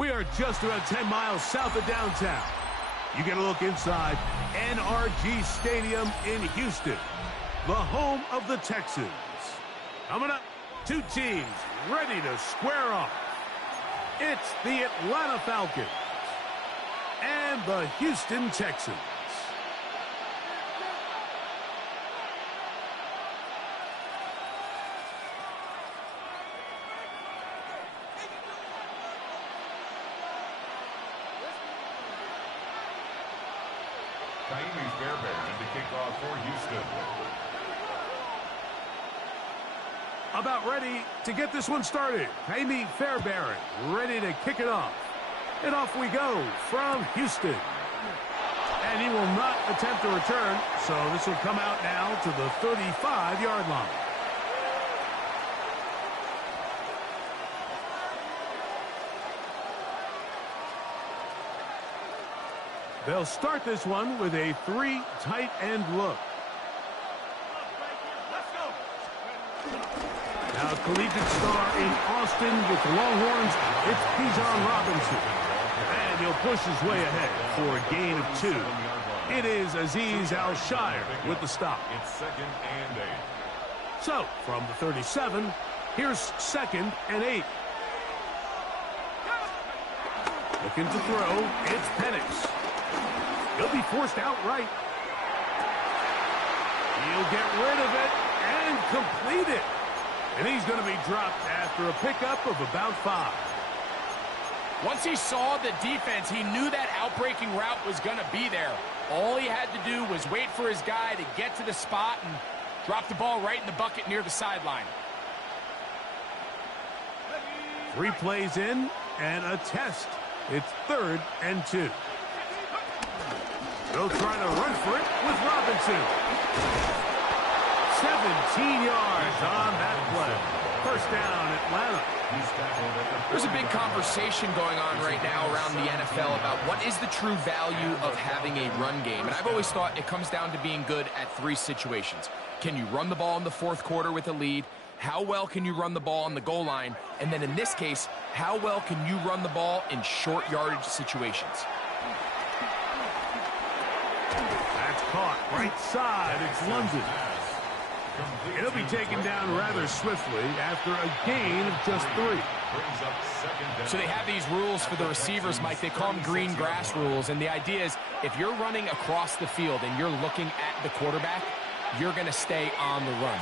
We are just about 10 miles south of downtown. You get a look inside NRG Stadium in Houston, the home of the Texans. Coming up, two teams ready to square off. It's the Atlanta Falcons and the Houston Texans. About ready to get this one started. Jaime Fairbairn ready to kick it off. And off we go from Houston. And he will not attempt a return, so this will come out now to the 35-yard line. They'll start this one with a three tight end look. Now, collegiate star in Austin with the Longhorns, it's Bijan Robinson. And he'll push his way ahead for a gain of 2. It is Azeez Al-Shire with the stop. It's 2nd and 8. So, from the 37, here's 2nd and 8. Looking to throw, it's Penix. He'll be forced outright. He'll get rid of it and complete it. And he's going to be dropped after a pickup of about 5. Once he saw the defense, he knew that outbreaking route was going to be there. All he had to do was wait for his guy to get to the spot and drop the ball right in the bucket near the sideline. 3 plays in and a test. It's 3rd and 2. They'll try to run for it with Robinson. 17 yards on that play. First down, Atlanta. There's a big conversation going on right now around the NFL about what is the true value of having a run game. And I've always thought it comes down to being good at 3 situations. Can you run the ball in the 4th quarter with a lead? How well can you run the ball on the goal line? And then in this case, how well can you run the ball in short yardage situations? That's caught right side. It's London. It'll be taken down rather swiftly after a gain of just 3. So they have these rules for the receivers, Mike. They call them green grass rules. And the idea is if you're running across the field and you're looking at the quarterback, you're going to stay on the run.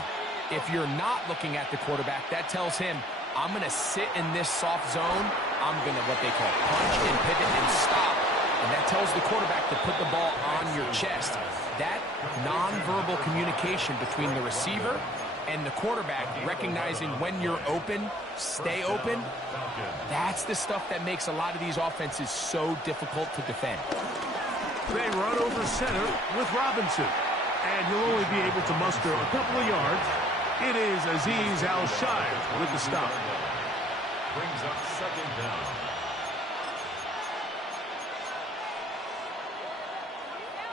If you're not looking at the quarterback, that tells him, I'm going to sit in this soft zone. I'm going to what they call punch and pivot and stop. And that tells the quarterback to put the ball on your chest. That nonverbal communication between the receiver and the quarterback, recognizing when you're open, stay open, that's the stuff that makes a lot of these offenses so difficult to defend. They run over center with Robinson. And he'll only be able to muster a couple of yards. It is Azeez Al-Shire with the stop. Brings up 2nd down.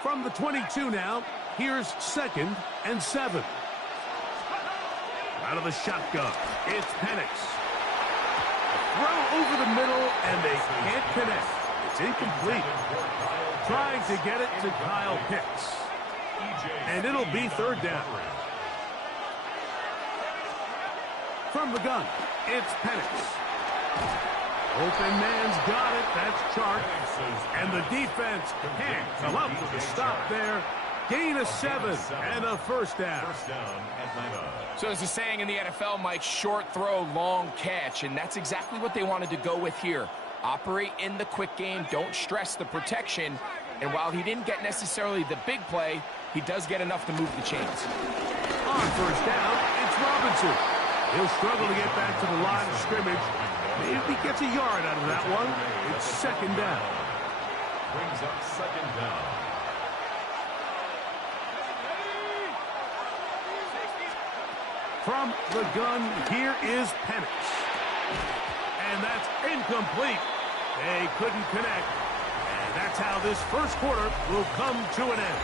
From the 22 now, here's 2nd and 7. Out of the shotgun, it's Penix. Throw over the middle, and they can't connect. It's incomplete. Trying to get it to Kyle Pitts. And it'll be 3rd down. From the gun, it's Penix. Open man's got it. That's Chark. And the defense can't come up with a stop there. Gain of 7 and a first down. So there's a saying in the NFL, Mike, short throw, long catch. And that's exactly what they wanted to go with here. Operate in the quick game. Don't stress the protection. And while he didn't get necessarily the big play, he does get enough to move the chains. On first down, it's Robinson. He'll struggle to get back to the line of scrimmage. Maybe he gets a yard out of that one. It's 2nd down. Brings up 2nd down. From the gun, here is Penix. And that's incomplete. They couldn't connect. And that's how this first quarter will come to an end.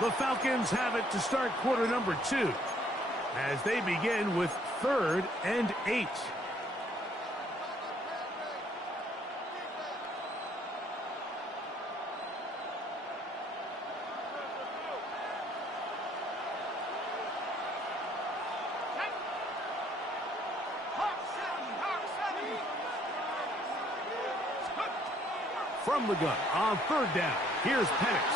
The Falcons have it to start quarter number 2 as they begin with 3rd and 8. from the gun on third down. Here's Penix.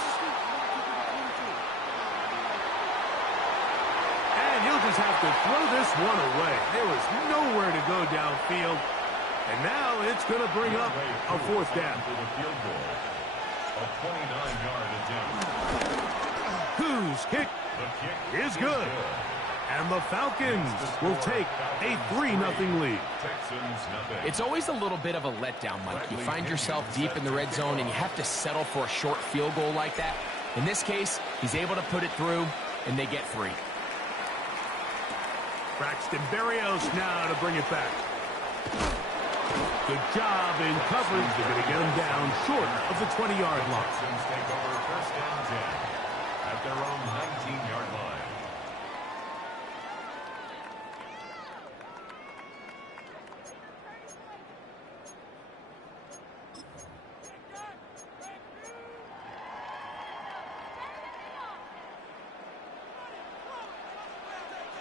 And he'll just have to throw this one away. There was nowhere to go downfield. And now it's going to bring up a fourth down. A 29-yard attempt. Whose kick is good. And the Falcons will take a 3-0 lead. It's always a little bit of a letdown, Mike. You find yourself deep in the red zone, and you have to settle for a short field goal like that. In this case, he's able to put it through, and they get 3. Braxton Berrios now to bring it back. Good job in coverage. They're going to get him down short of the 20-yard line. Texans take over first and 10 at their own 19-yard line.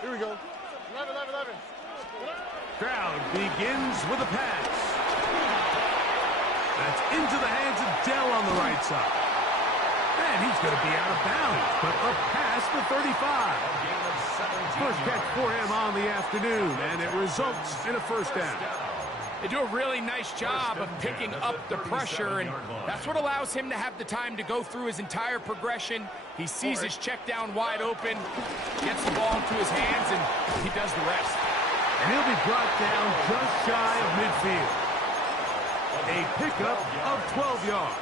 Here we go. 11. Stroud begins with a pass. That's into the hands of Dell on the right side. And he's going to be out of bounds, but up past the 35. First catch for him on the afternoon, and it results in a first down. They do a really nice job of picking up the pressure, and that's what allows him to have the time to go through his entire progression. He sees his check down wide open, gets the ball into his hands, and he does the rest. And he'll be brought down just shy of midfield. A pickup of 12 yards.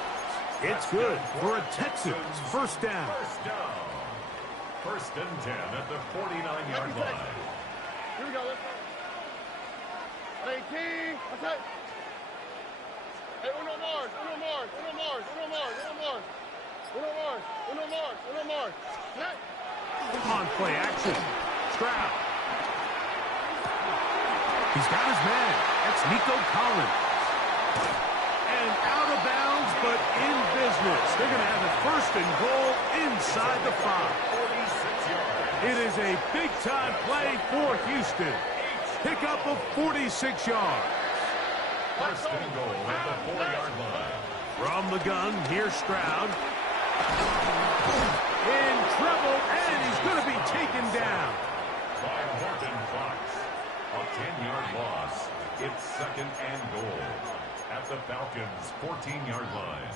It's good for a Texans first down. First and 10 at the 49-yard line. Here we go. Let's go. 18. Okay. Hey, uno Mars. On play action. Stroud. He's got his man. That's Nico Collins. And out of bounds, but in business. They're going to have it first and goal inside the 5. It is a big-time play for Houston. Pickup of 46 yards. First and goal at the 4-yard line. From the gun, here's Stroud. In trouble, and he's going to be taken down. By Morgan Fox. A 10-yard loss. It's second and goal at the Falcons' 14-yard line.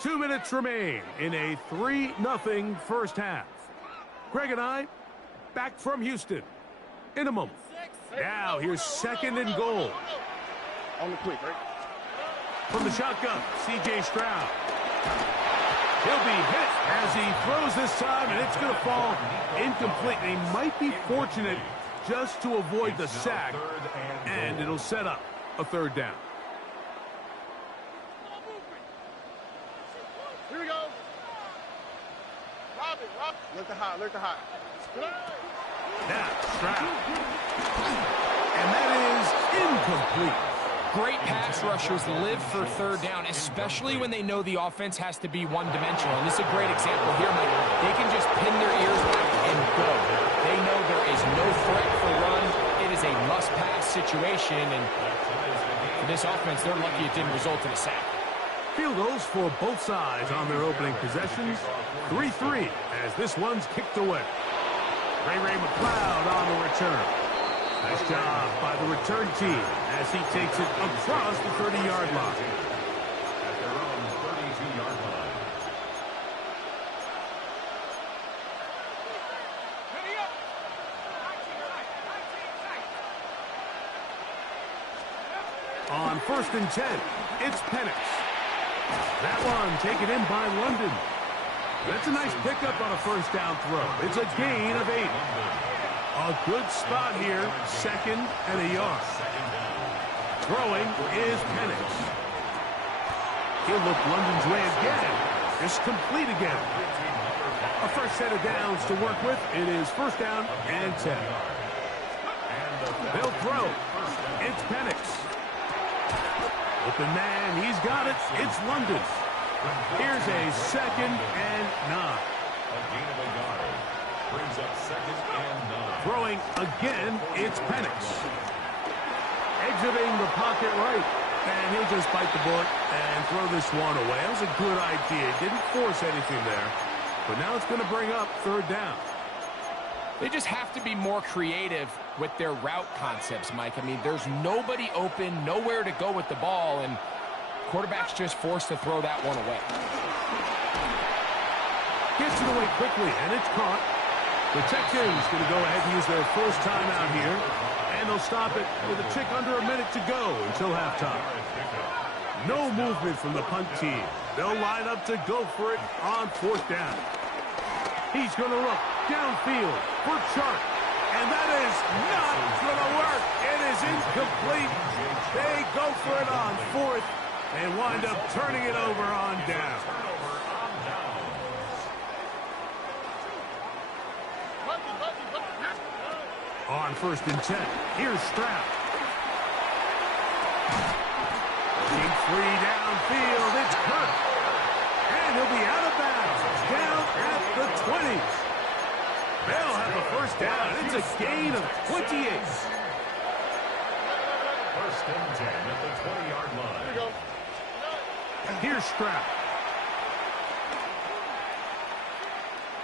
2 minutes remain in a 3-0 first half. Greg and I back from Houston in a moment. Now here's second and goal. On the quick, right? From the shotgun, C.J. Stroud. He'll be hit as he throws this time, and it's going to fall incomplete. He might be fortunate just to avoid the sack, and it'll set up a third down. Here we go. Rob it. Look the hot. Now, Stroud. And that is incomplete. Great pass rushers live for third down, especially when they know the offense has to be one-dimensional. And this is a great example here, Mike. They can just pin their ears back and go. They know there is no threat for run. It is a must-pass situation, and for this offense, they're lucky it didn't result in a sack. Field goals for both sides on their opening possessions. 3-3 as this one's kicked away. Ray McLeod on the return. Nice job by the return team as he takes it across the 30-yard line. At their own 32-yard line. On first and 10, it's Penix. That one taken in by London. That's a nice pickup on a first down throw. It's a gain of 8. A good spot here, second and a yard. Throwing is Penix. He'll look London's way again. It's complete again. A fresh set of downs to work with. It is first down and 10. They'll throw. It's Penix. Open man, he's got it. It's London. Here's a second and 9. A gain of a yard. Brings up 2nd and 9. Throwing again, it's Penix. Exiting the pocket right. And he'll just bite the bullet and throw this one away. That was a good idea. Didn't force anything there. But now it's going to bring up 3rd down. They just have to be more creative with their route concepts, Mike. I mean, there's nobody open, nowhere to go with the ball, and quarterback's just forced to throw that one away. Gets it away quickly, and it's caught. The Texans going to go ahead and use their first timeout here, and they'll stop it with a tick under a minute to go until halftime. No movement from the punt team. They'll line up to go for it on 4th down. He's going to look downfield for Chark, and that is not going to work. It is incomplete. They go for it on 4th and wind up turning it over on down. On 1st and 10, here's Stroud. Looking free downfield, it's Kirk. And he'll be out of bounds, down at the 20s. They'll have a 1st down. It's a gain of 28. 1st and 10 at the 20-yard line. Here we go. Here's Stroud.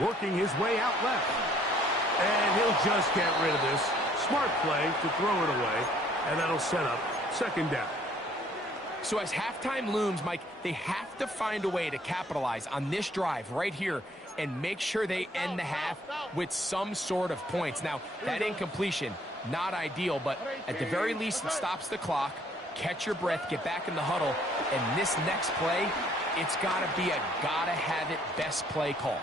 Working his way out left. And he'll just get rid of this. Smart play to throw it away. And that'll set up 2nd down. So as halftime looms, Mike, they have to find a way to capitalize on this drive right here and make sure they end the half with some sort of points. Now, that incompletion, not ideal, but at the very least, it stops the clock. Catch your breath, get back in the huddle, and this next play, it's got to be a gotta-have-it best play call.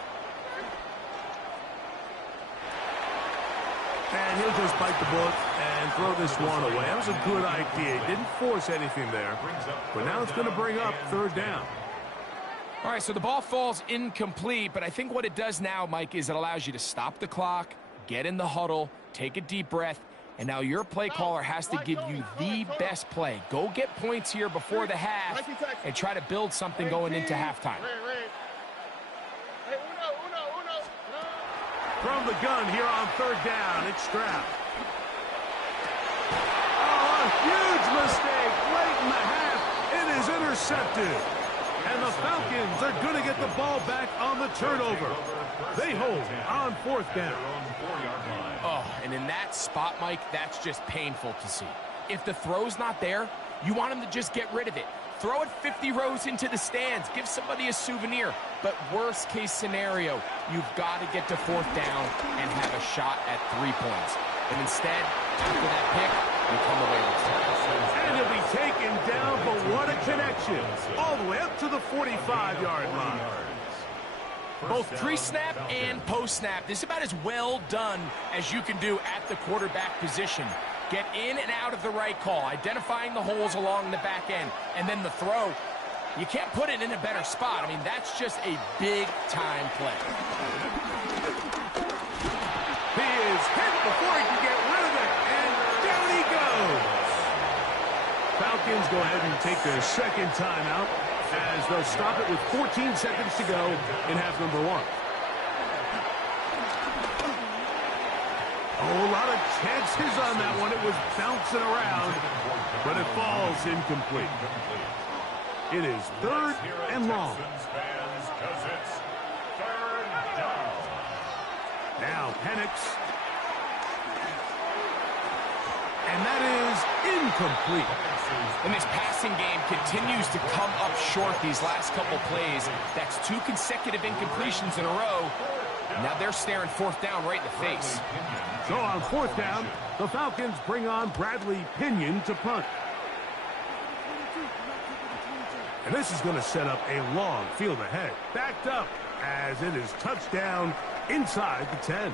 And he'll just bite the bullet and throw this one away. That was a good idea. He didn't force anything there. But now it's going to bring up 3rd down. All right, so the ball falls incomplete, but I think what it does now, Mike, is it allows you to stop the clock, get in the huddle, take a deep breath, and now your play caller has to give you the best play. Go get points here before the half and try to build something going into halftime. From the gun here on 3rd down, it's Stroud. Oh, a huge mistake late in the half. It is intercepted. And the Falcons are going to get the ball back on the turnover. They hold on 4th down. Oh, and in that spot, Mike, that's just painful to see. If the throw's not there, you want him to just get rid of it. Throw it 50 rows into the stands. Give somebody a souvenir. But worst case scenario, you've got to get to 4th down and have a shot at 3 points. And instead, after that pick, you come away with 6. And he'll be taken down, but what a connection. All the way up to the 45-yard line. Both pre-snap and post-snap, this is about as well done as you can do at the quarterback position. Get in and out of the right call, identifying the holes along the back end, and then the throw. You can't put it in a better spot. I mean, that's just a big-time play. He is hit before he can get rid of it, and down he goes. Falcons go ahead and take their 2nd timeout as they'll stop it with 14 seconds to go in half number 1. Oh, a lot of chances on that one. It was bouncing around, but it falls incomplete. It is 3rd and long. Now Penix. And that is incomplete. And this passing game continues to come up short these last couple plays. That's 2 consecutive incompletions in a row. Now they're staring 4th down right in the face. So on 4th down, the Falcons bring on Bradley Pinion to punt. And this is going to set up a long field ahead. Backed up as it is touchdown inside the 10.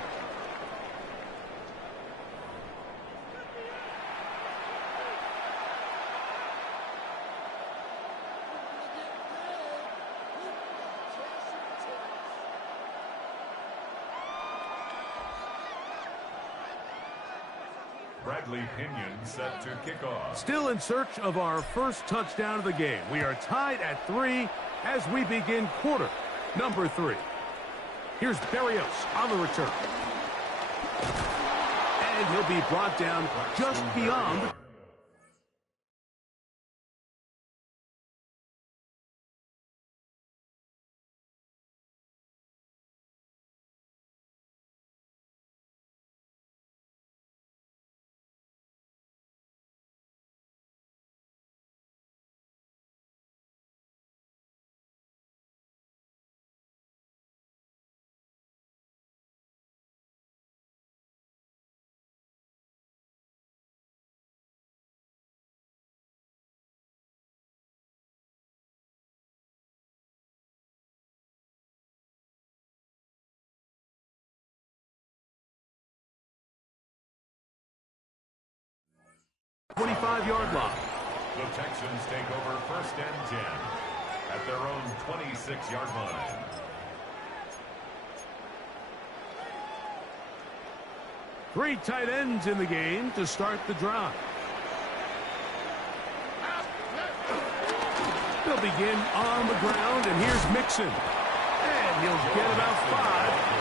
Bradley Pinion set to kick off. Still in search of our first touchdown of the game. We are tied at 3 as we begin quarter number 3. Here's Berrios on the return. And he'll be brought down just beyond the... ...25-yard line. The Texans take over 1st and 10 at their own 26-yard line. Three tight ends in the game to start the drive. They'll begin on the ground, and here's Mixon. And he'll get about 5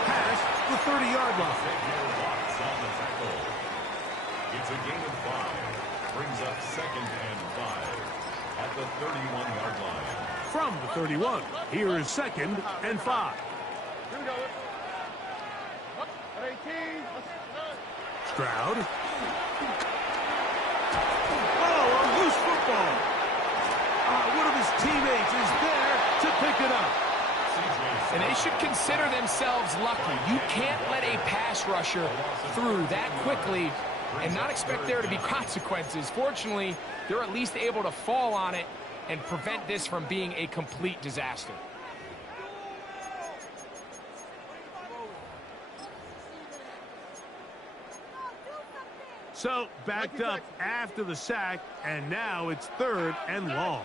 past the 30-yard line. It's a gain of 5. Brings up 2nd and 5 at the 31-yard line. From the 31, here is 2nd and 5. Here we go. 18. Stroud. Oh, a loose football. One of his teammates is there to pick it up. And they should consider themselves lucky. You can't let a pass rusher through that quickly and not expect there to be consequences. Fortunately, they're at least able to fall on it and prevent this from being a complete disaster. So, backed up after the sack, and now it's 3rd and long.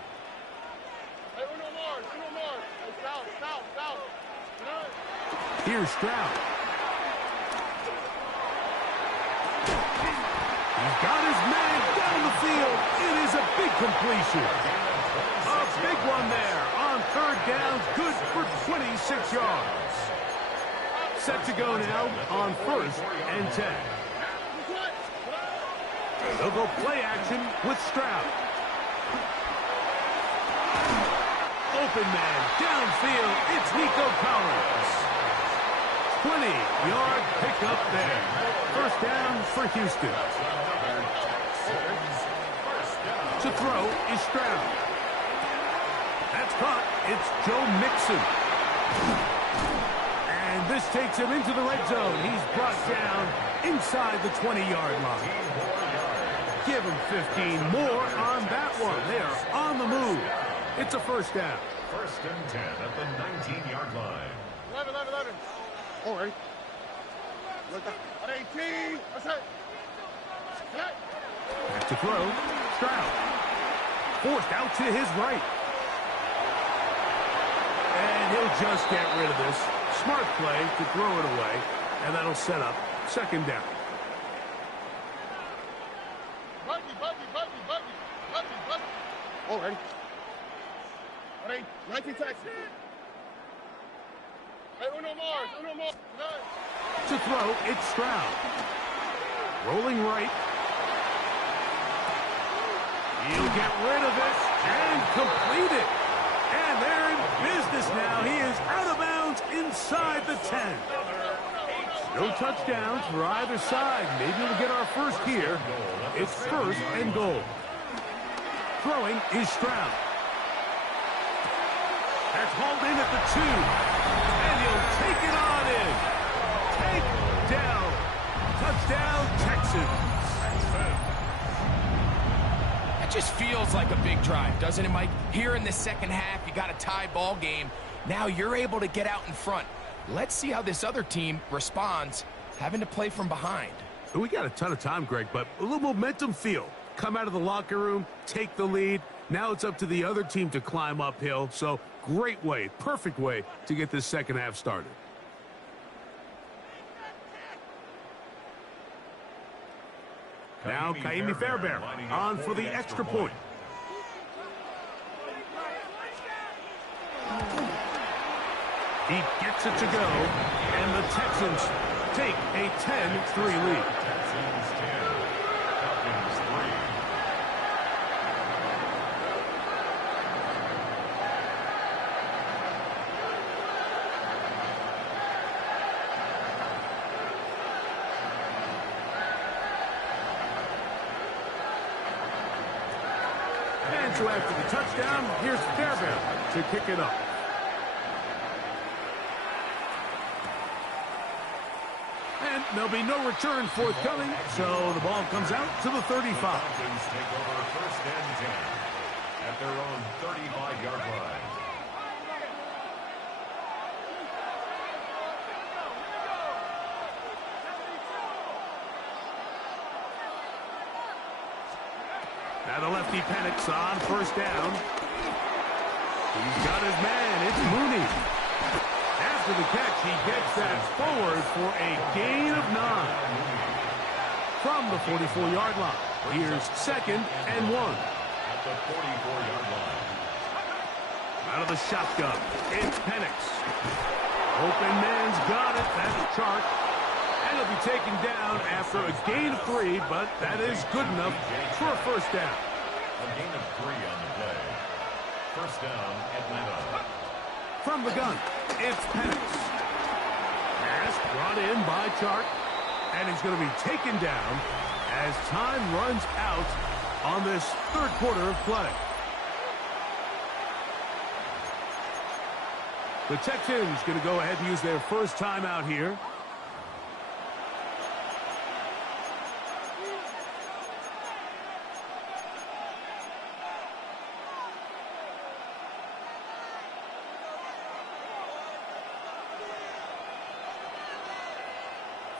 Hey, uno more. Hey, south. Here's Stroud. He's got his man down the field. It is a big completion. A big one there on 3rd downs, good for 26 yards. Set to go now on 1st and 10. They'll go play action with Stroud. Open man, downfield, it's Nico Collins. 20-yard pickup there. 1st down for Houston. To throw is Stroud. That's caught. It's Joe Mixon. And this takes him into the red zone. He's brought down inside the 20-yard line. Give him 15 more on that one. They are on the move. It's a 1st down. 1st and 10 at the 19-yard line. 11. All right. Look at 18. That's it. Back to throw. Stroud. Forced out to his right. And he'll just get rid of this. Smart play to throw it away. And that'll set up 2nd down. Buddy. All right. 19 Texans. Hey, uno more. To throw, it's Stroud. Rolling right. He'll get rid of it and complete it. And they're in business now. He is out of bounds inside the 10. No touchdowns for either side. Maybe we'll get our first here. It's 1st and goal. Throwing is Stroud. That's hauled in at the 2. And he'll take it on in. Take down. Touchdown, Texans. That just feels like a big drive, doesn't it, Mike? Here in the 2nd half, you got a tie ball game. Now you're able to get out in front. Let's see how this other team responds, having to play from behind. We got a ton of time, Greg, but a little momentum feel. Come out of the locker room, take the lead. Now it's up to the other team to climb uphill. So great way, perfect way to get this 2nd half started. Now Kaimi Fairbairn on for the extra point. He gets it to go, and the Texans take a 10-3 lead. Texans 10, Falcons 3. And so after the touchdown, here's Fairbairn to kick it off. And there'll be no return forthcoming, so the ball comes out to the 35. Falcons take over first and 10 at their own 35-yard line. Now the lefty Penix on first down. He's got his man. It's Mooney. After the catch, he gets that forward for a gain of 9. From the 44-yard line. Here's 2nd and 1. At the 44-yard line. Out of the shotgun, it's Penix. Open man's got it. That's Chark. And he'll be taken down after a gain of 3, but that is good enough for a first down. A gain of 3 on the play. First down, Atlanta. From the gun, it's Penix. Pass brought in by Chark. And he's going to be taken down as time runs out on this third quarter of play. The Texans going to go ahead and use their first timeout here.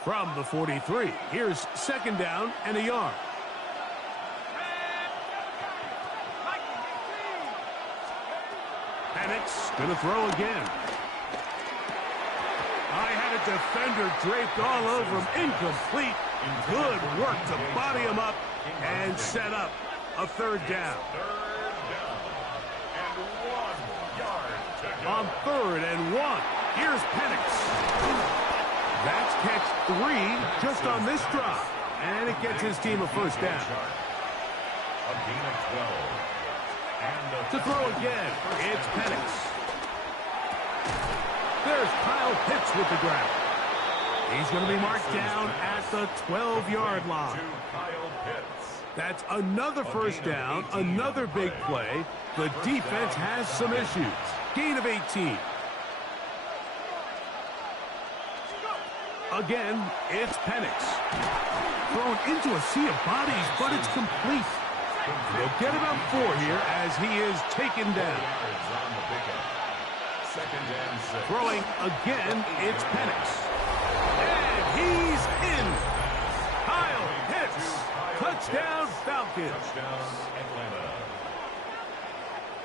From the 43, here's 2nd down and a yard. Penix going to throw again. I had a defender draped all over him. Incomplete. Good work to body him up and set up a third down. On 3rd and 1, here's Penix. That's catch 3 just on this drive. And it gets his team a first down. A gain of 12. To throw again, it's Penix. There's Kyle Pitts with the grab. He's going to be marked down at the 12-yard line. That's another first down, another big play. The defense has some issues. Gain of 18. Again, it's Penix. Thrown into a sea of bodies, but it's complete. They'll get about 4 here as he is taken down. Throwing again, it's Penix. And he's in. Kyle Pitts. Touchdown, Falcons.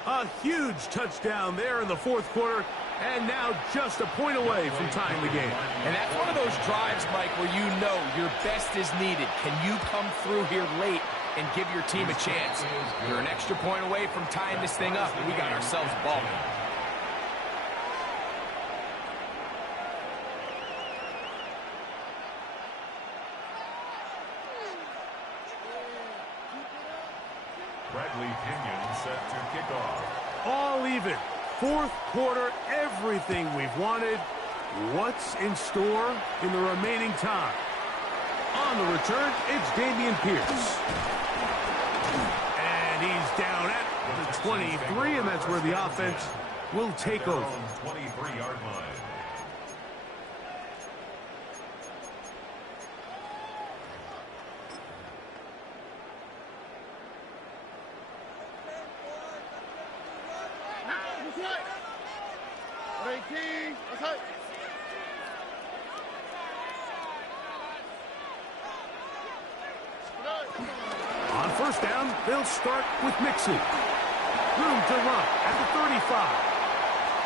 A huge touchdown there in the 4th quarter. And now just a point away from tying the game. And that's one of those drives, Mike, where you know your best is needed. Can you come through here late and give your team a chance? You're an extra point away from tying this thing up, and we got ourselves a ball game. Bradley Pinion set to kick off. All even. 4th quarter, everything we've wanted. What's in store in the remaining time? On the return, it's Dameon Pierce. And he's down at the 23, and that's where the offense will take over. 23-yard line. On first down, they'll start with Mixon. Room to run at the 35.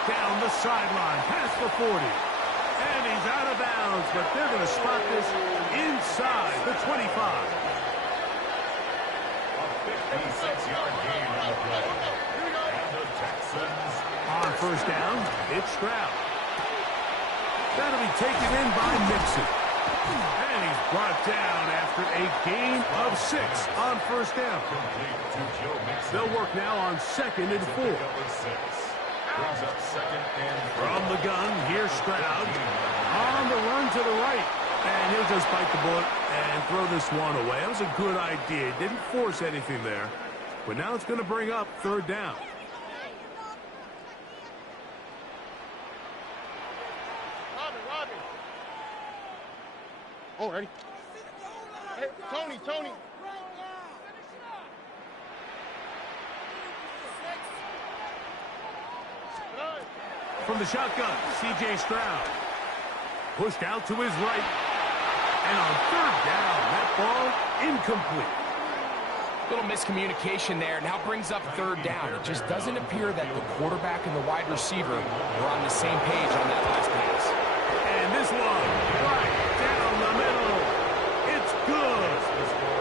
Down the sideline, past the 40. And he's out of bounds, but they're going to spot this inside the 25. A 56-yard gain on the play. And the Texans. On first down, it's Stroud. That'll be taken in by Mixon. And he's brought down after a gain of 6 on first down. They'll work now on 2nd and 4. Brings up 2nd and 4. From the gun, here's Stroud. On the run to the right. And he'll just bite the bullet and throw this one away. That was a good idea. Didn't force anything there. But now it's going to bring up 3rd down. All right. Hey, Tony. From the shotgun, C.J. Stroud. Pushed out to his right. And on 3rd down, that ball incomplete. Little miscommunication there. Now brings up 3rd down. It just doesn't appear that the quarterback and the wide receiver were on the same page on that last pass. And this one, right down the middle. It's good.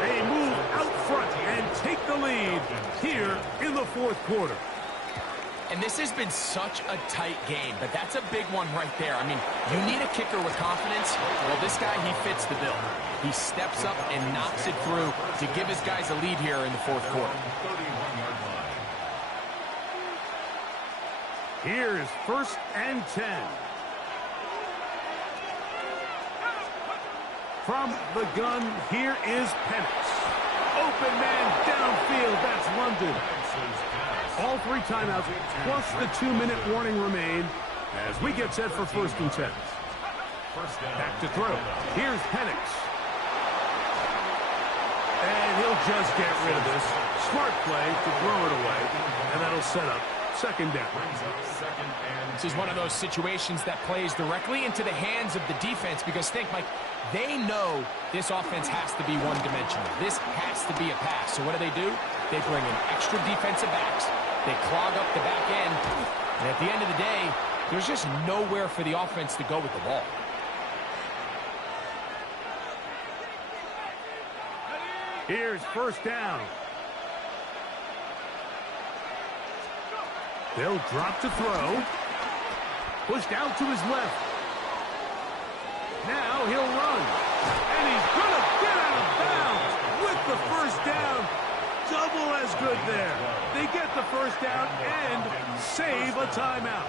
They move out front and take the lead here in the 4th quarter. And this has been such a tight game, but that's a big one right there. I mean, you need a kicker with confidence. Well, this guy, he fits the bill. He steps up and knocks it through to give his guys a lead here in the 4th quarter. Here's 1st and 10. From the gun, here is Penix. Open man downfield, that's London. All 3 timeouts, plus the 2-minute warning remain as we get set for 1st and 10. Back to throw. Here's Penix. And he'll just get rid of this. Smart play to throw it away, and that'll set up 2nd down. This is one of those situations that plays directly into the hands of the defense because think, Mike, they know this offense has to be one-dimensional. This has to be a pass. So what do? They bring in extra defensive backs. They clog up the back end. And at the end of the day, there's just nowhere for the offense to go with the ball. Here's 1st down. They'll drop to throw. Pushed out to his left. Now he'll run. And he's going to get out of bounds with the 1st down. Double as good there. They get the 1st down and save a timeout.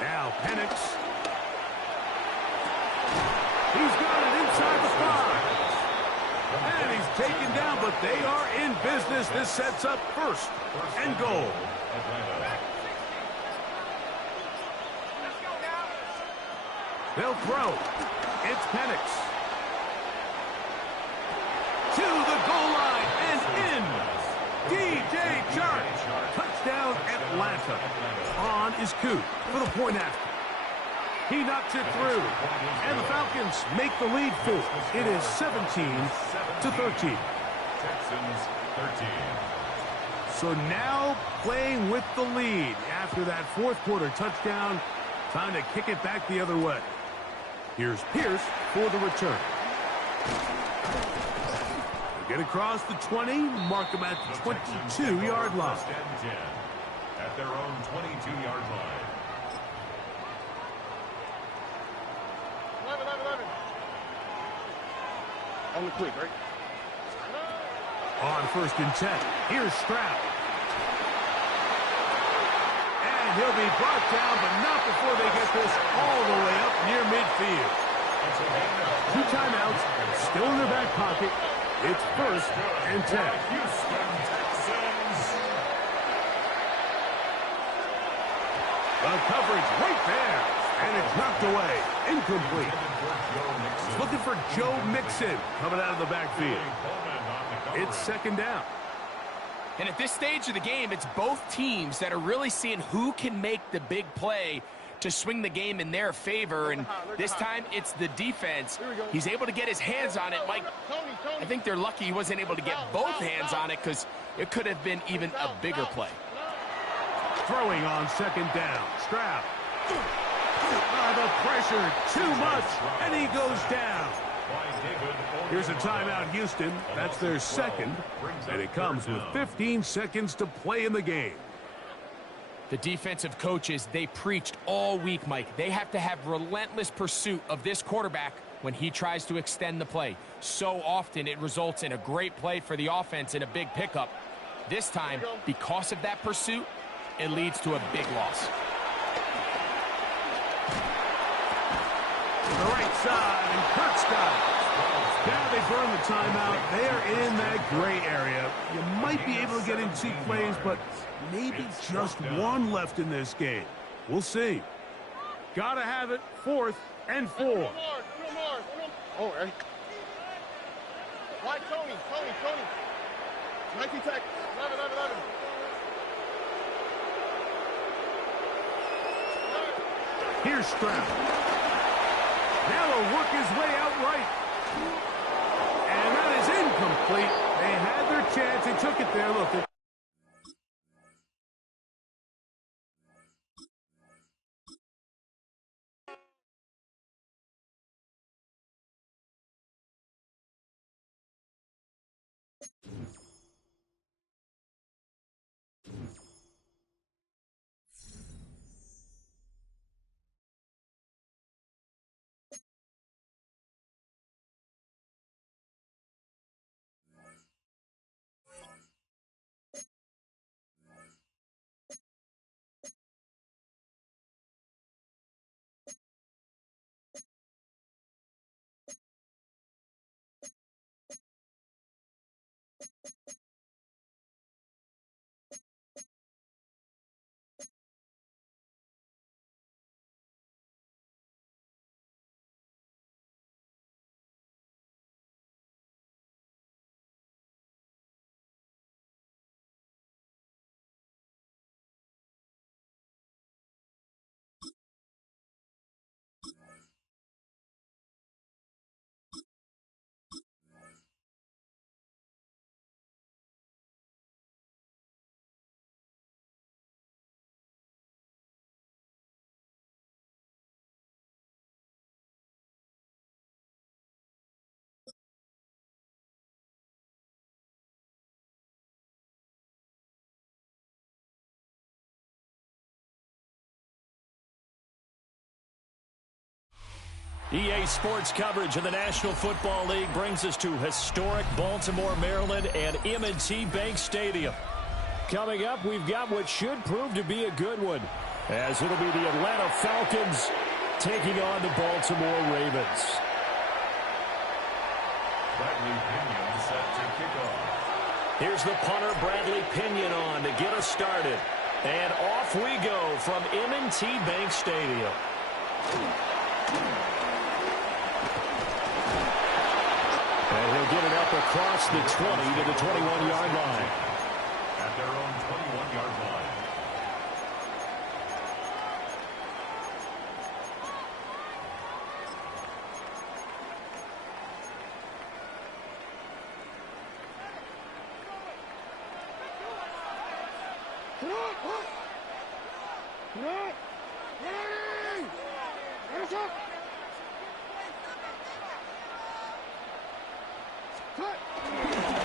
Now Penix. He's got it inside the 5. And he's taken down, but they are in business. This sets up 1st and goal. They'll throw. It's Penix. To the goal line and in. DJ Chark. Touchdown Atlanta. On is Coot for the point after. He knocks it through. And the Falcons make the lead 4. It is 17-13. Texans 13. So now playing with the lead after that 4th quarter touchdown. Time to kick it back the other way. Here's Pierce for the return. They get across the 20, mark them at the 22-yard line. At their own 22-yard line. 11. On the quick, right? On 1st and 10, here's Stroud. And he'll be brought down, but not before they get this all the way up near midfield. 2 timeouts, still in their back pocket. It's 1st and 10. Houston Texans. The coverage right there. And it's knocked away. Incomplete. He's looking for Joe Mixon coming out of the backfield. It's 2nd down. And at this stage of the game, it's both teams that are really seeing who can make the big play to swing the game in their favor. And this time, it's the defense. He's able to get his hands on it. Mike, I think they're lucky he wasn't able to get both hands on it because it could have been even a bigger play. Throwing on 2nd down. Stroud. The pressure, too much, and he goes down. Here's a timeout, Houston. That's their 2nd, and it comes with 15 seconds to play in the game. The defensive coaches, they preached all week, Mike. They have to have relentless pursuit of this quarterback when he tries to extend the play. So often it results in a great play for the offense and a big pickup. This time, because of that pursuit, it leads to a big loss. To the right side, and Kurt's got it. Now they burn the timeout. They are in that gray area. You might be able to get in 2 plays, but maybe just one left in this game. We'll see. Gotta have it. 4th and 4. Two more. Oh, hey. Why, Tony. 19 tech. 11. Here's Stroud. Now he'll work his way out right. And that is incomplete. They had their chance. They took it there. Look. EA Sports coverage of the National Football League brings us to historic Baltimore, Maryland, and M&T Bank Stadium. Coming up, we've got what should prove to be a good one, as it'll be the Atlanta Falcons taking on the Baltimore Ravens. Bradley Pinion set to kick off. Here's the punter, Bradley Pinion, on to get us started. And off we go from M&T Bank Stadium. And he'll get it up across the 20 to the 21-yard line. At their own 21-yard line.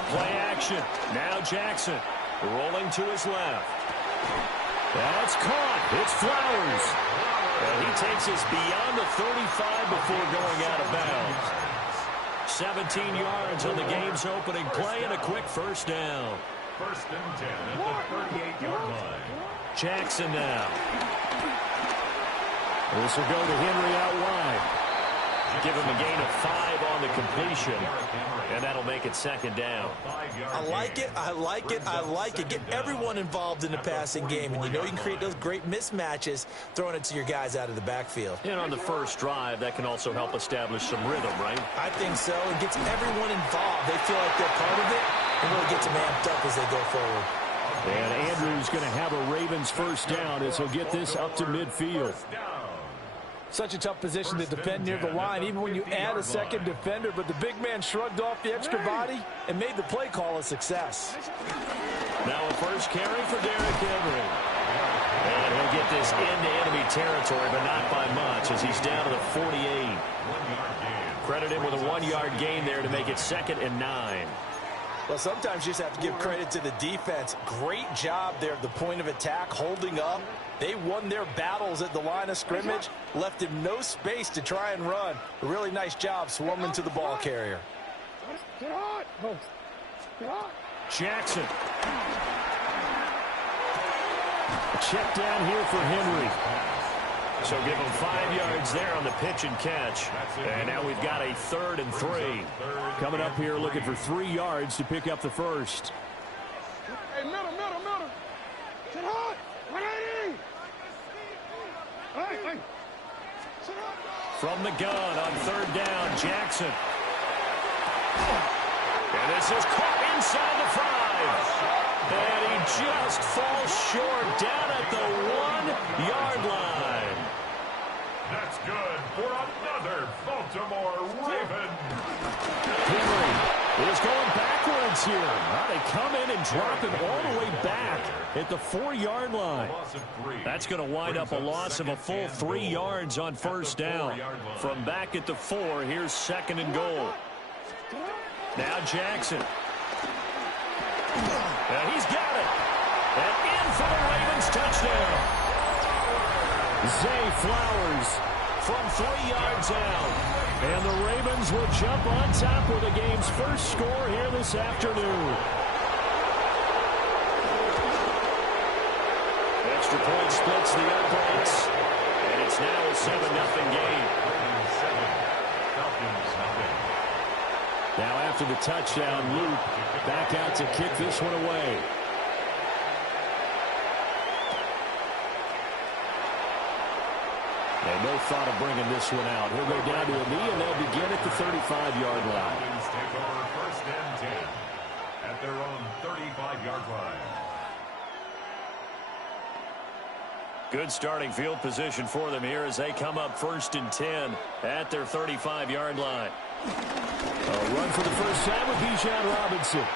Play action. Now Jackson rolling to his left. That's caught. It's Flowers. And he takes us beyond the 35 before going out of bounds. 17 yards on the game's opening play and a quick first down. 1st and 10 at the 38-yard line. Jackson now. This will go to Henry out wide. Give him a gain of 5 on the completion, and that'll make it 2nd down. I like it. I like it. I like it. Get everyone involved in the passing game, and you know you can create those great mismatches throwing it to your guys out of the backfield. And on the first drive, that can also help establish some rhythm, right? I think so. It gets everyone involved. They feel like they're part of it, and really gets them amped up as they go forward. And Andrews going to have a Ravens first down as he'll get this up to midfield. Such a tough position to defend near the line, even when you add a second defender, but the big man shrugged off the extra body and made the play call a success. Now a first carry for Derrick Henry. And he'll get this into enemy territory, but not by much as he's down to the 48. Credit him with a 1-yard gain there to make it 2nd and 9. Well, sometimes you just have to give credit to the defense. Great job there at the point of attack, holding up. They won their battles at the line of scrimmage, left him no space to try and run. A really nice job swarming to the ball carrier. Jackson. Check down here for Henry. So give him 5 yards there on the pitch and catch. And now we've got a 3rd and 3. Coming up here looking for 3 yards to pick up the first. Hey, middle. Sit hard. 180. Hey. Sit hard. From the gun on 3rd down, Jackson. And this is caught inside the 5. And he just falls short down at the 1-yard line. That's good for another Baltimore Raven. Henry is going backwards here. Now they come in and drop him all the way back at the 4-yard line. That's going to wind up a loss of a full 3 yards on 1st down. From back at the 4, here's 2nd and goal. Now Jackson. And he's got it. And in for the Ravens touchdown. Zay Flowers from 3 yards out. And the Ravens will jump on top with the game's first score here this afternoon. Extra point splits the uprights. And it's now a 7-0 game. Now after the touchdown, Luke back out to kick this one away. And no thought of bringing this one out. He'll go down to a knee, and they'll begin at the 35-yard line. Take over 1st and 10 at their own 35-yard line. Good starting field position for them here as they come up 1st and 10 at their 35-yard line. A run for the first time with Bijan Robinson.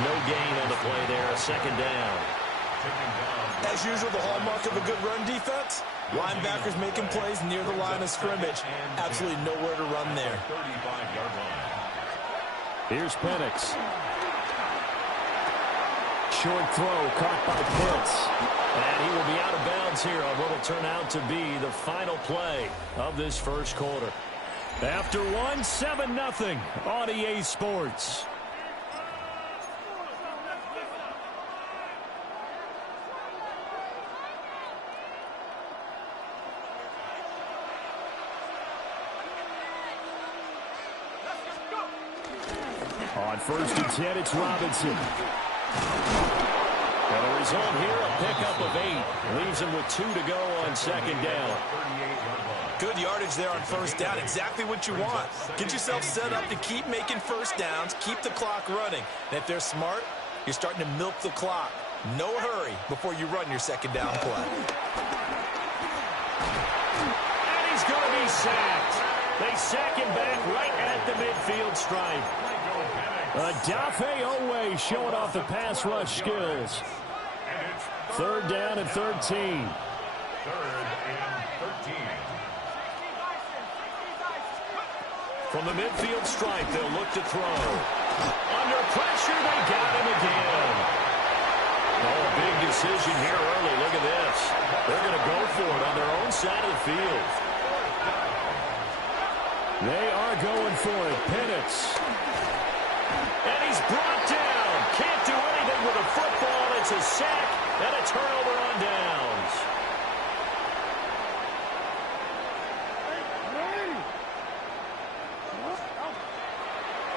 No gain on the play there, a 2nd down. As usual, the hallmark of a good run defense, linebackers making plays near the line of scrimmage. Absolutely nowhere to run there. Here's Penix. Short throw caught by Pitts. And he will be out of bounds here on what will turn out to be the final play of this first quarter. After 7-0 on EA Sports. On 1st and 10, it's Robinson. And the result here, a pickup of 8. Leaves him with 2 to go on 2nd down. Good yardage there on 1st down. Exactly what you want. Get yourself set up to keep making 1st downs, keep the clock running. And if they're smart, you're starting to milk the clock. No hurry before you run your 2nd down play. And he's going to be sacked. They sack him back right at the midfield stripe. Dafe Owe showing off the pass rush skills. 3rd down and 13. 3rd and 13. From the midfield stripe, they'll look to throw. Under pressure, they got him again. Oh, a big decision here early. Look at this. They're going to go for it on their own side of the field. They are going for it. Penix. And he's brought down. Can't do anything with a football. It's a sack and a turnover on downs.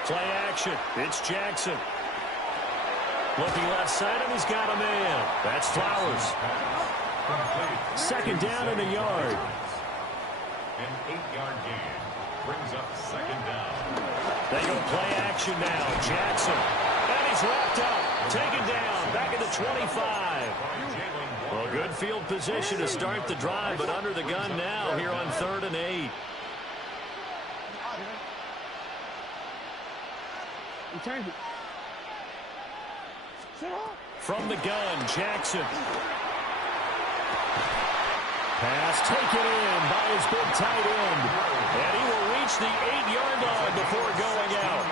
Play action. It's Jackson. Looking left side, and he's got a man. That's Flowers. 2nd down and a yard. An 8-yard gain brings up 2nd down. They go play action now. Jackson. And he's wrapped up. Taken down. Back at the 25. Well, good field position to start the drive, but under the gun now here on 3rd and 8. From the gun, Jackson. Pass taken in by his big tight end. And he will reach the 8-yard line before going out.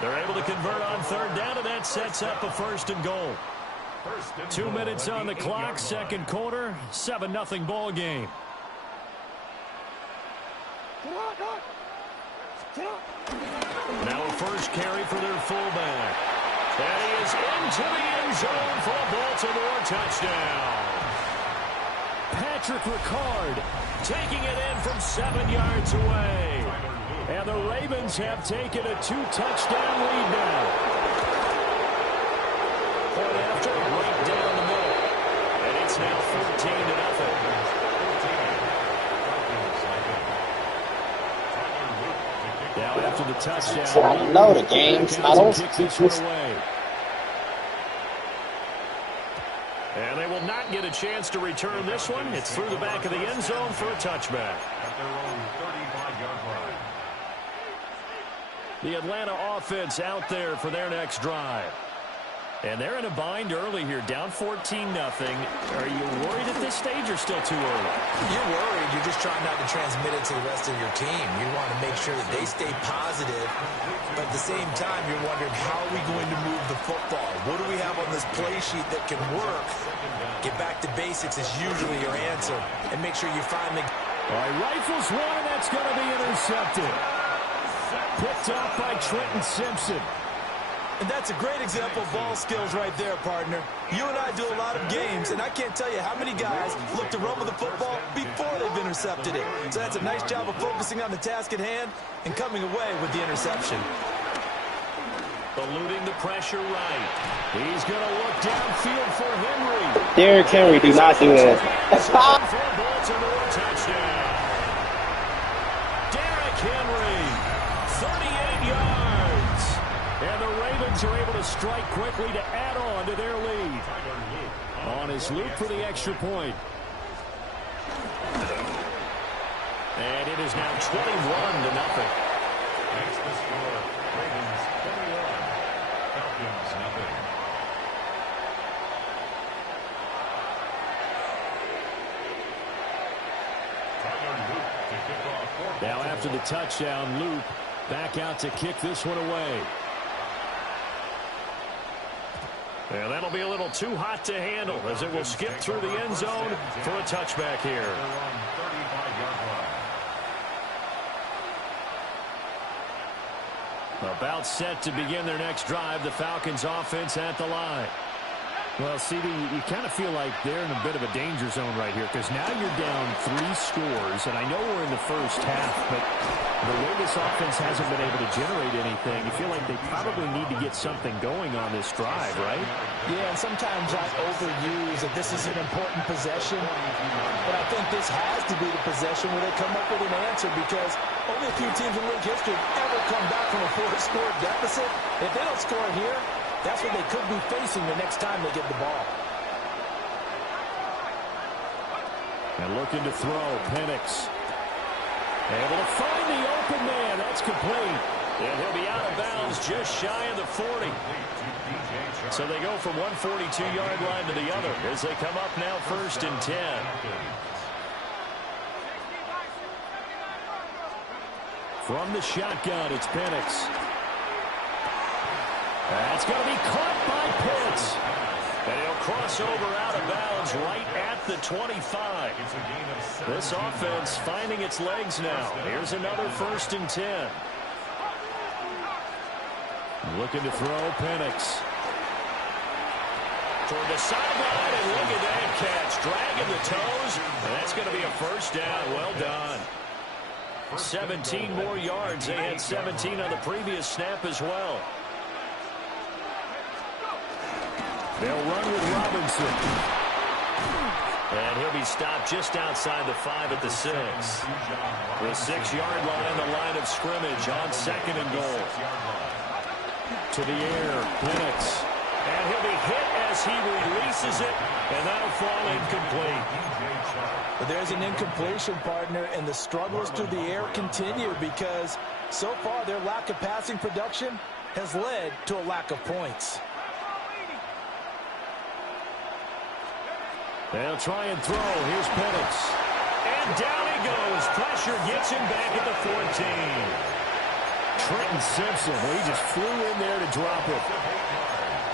They're able to convert on third down, and that sets up a 1st and goal. 2 minutes on the clock, second quarter, 7-0 ball game. Now a first carry for their fullback. And he is into the end zone for a Baltimore touchdown. Patrick Ricard taking it in from 7 yards away. And the Ravens have taken a 2-touchdown lead now. Point after, right down the middle. And it's now 14-0. Now after the touchdown, I know the game's not over. And they will not get a chance to return this one. It's through the back of the end zone for a touchback. At their own 35-yard line. The Atlanta offense out there for their next drive. And they're in a bind early here, down 14-0. Are you worried at this stage or still too early? You're worried. You're just trying not to transmit it to the rest of your team. You want to make sure that they stay positive. But at the same time, you're wondering, how are we going to move the football? What do we have on this play sheet that can work? Get back to basics is usually your answer. And make sure you find the... All right, rifles one, that's going to be intercepted. Picked off by Trenton Simpson. And that's a great example of ball skills right there, partner. You and I do a lot of games, and I can't tell you how many guys look to run with the football before they've intercepted it. So that's a nice job of focusing on the task at hand and coming away with the interception. Eluding the pressure right. He's going to look downfield for Henry. Derrick Henry, do not do that. For a Baltimore touchdown. Derrick Henry, 38 yards. And the Ravens are able to strike quickly to add on to their lead. On his loop for the extra point. And it is now 21-0. Makes the score. Ravens 21. Falcons nothing. Now after the touchdown, Loop back out to kick this one away. And that'll be a little too hot to handle as it will skip through the end zone for a touchback here. About set to begin their next drive, the Falcons offense at the line. Well, CD, you kind of feel like they're in a bit of a danger zone right here because now you're down 3 scores, and I know we're in the first half, but the way this offense hasn't been able to generate anything, you feel like they probably need to get something going on this drive, right? Yeah, and sometimes I overuse that this is an important possession, but I think this has to be the possession where they come up with an answer because only a few teams in league history ever come back from a 4-score deficit. If they don't score here, that's what they could be facing the next time they get the ball. And looking to throw, Penix. Able to find the open man. That's complete. And he'll be out of bounds just shy of the 40. So they go from one 42-yard line to the other as they come up now 1st and 10. From the shotgun, it's Penix. That's going to be caught by Pitts. And he'll cross over out of bounds right at the 25. This offense finding its legs now. Here's another 1st and 10. Looking to throw, Penix. Toward the sideline, and look at that catch. Dragging the toes, and that's going to be a 1st down. Well done. 17 more yards. They had 17 on the previous snap as well. They'll run with Robinson. And he'll be stopped just outside the 5 at the 6. The 6-yard line, the line of scrimmage on 2nd and goal. To the air, Penix. And he'll be hit as he releases it, and that'll fall incomplete. But there's an incompletion, partner, and the struggles through the air continue because so far their lack of passing production has led to a lack of points. They'll try and throw. Here's Penix. And down he goes. Pressure gets him back at the 14. Trenton Simpson, well, he just flew in there to drop it.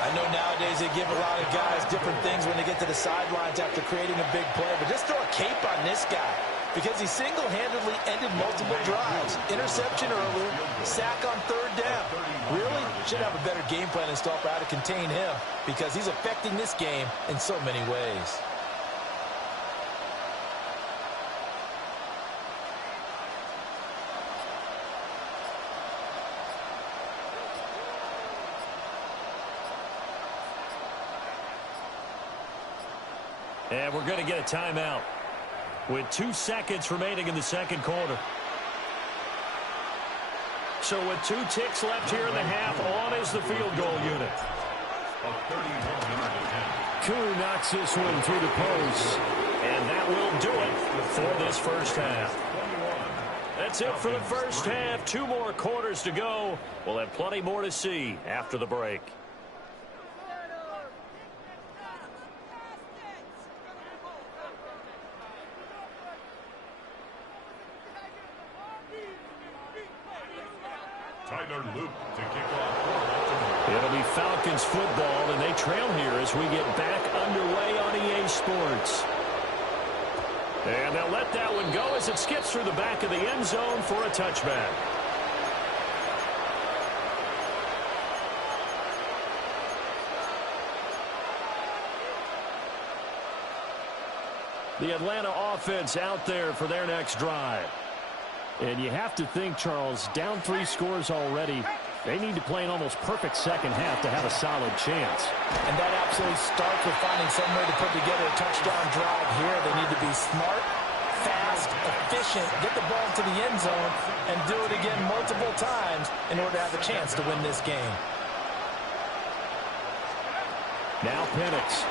I know nowadays they give a lot of guys different things when they get to the sidelines after creating a big play, but just throw a cape on this guy because he single-handedly ended multiple drives. Interception earlier, sack on third down. Really should have a better game plan installed for how to contain him because he's affecting this game in so many ways. And we're going to get a timeout with 2 seconds remaining in the second quarter. So with 2 ticks left here in the half, on is the field goal unit. Koo knocks this one through the post. And that will do it for this first half. That's it for the first half. 2 more quarters to go. We'll have plenty more to see after the break. It'll be Falcons football, and they trail here as we get back underway on EA Sports. And they'll let that one go as it skips through the back of the end zone for a touchback. The Atlanta offense out there for their next drive. And you have to think, Charles, down 3 scores already. They need to play an almost perfect second half to have a solid chance. And that absolutely starts with finding some way to put together a touchdown drive here. They need to be smart, fast, efficient, get the ball to the end zone, and do it again multiple times in order to have a chance to win this game. Now Penix.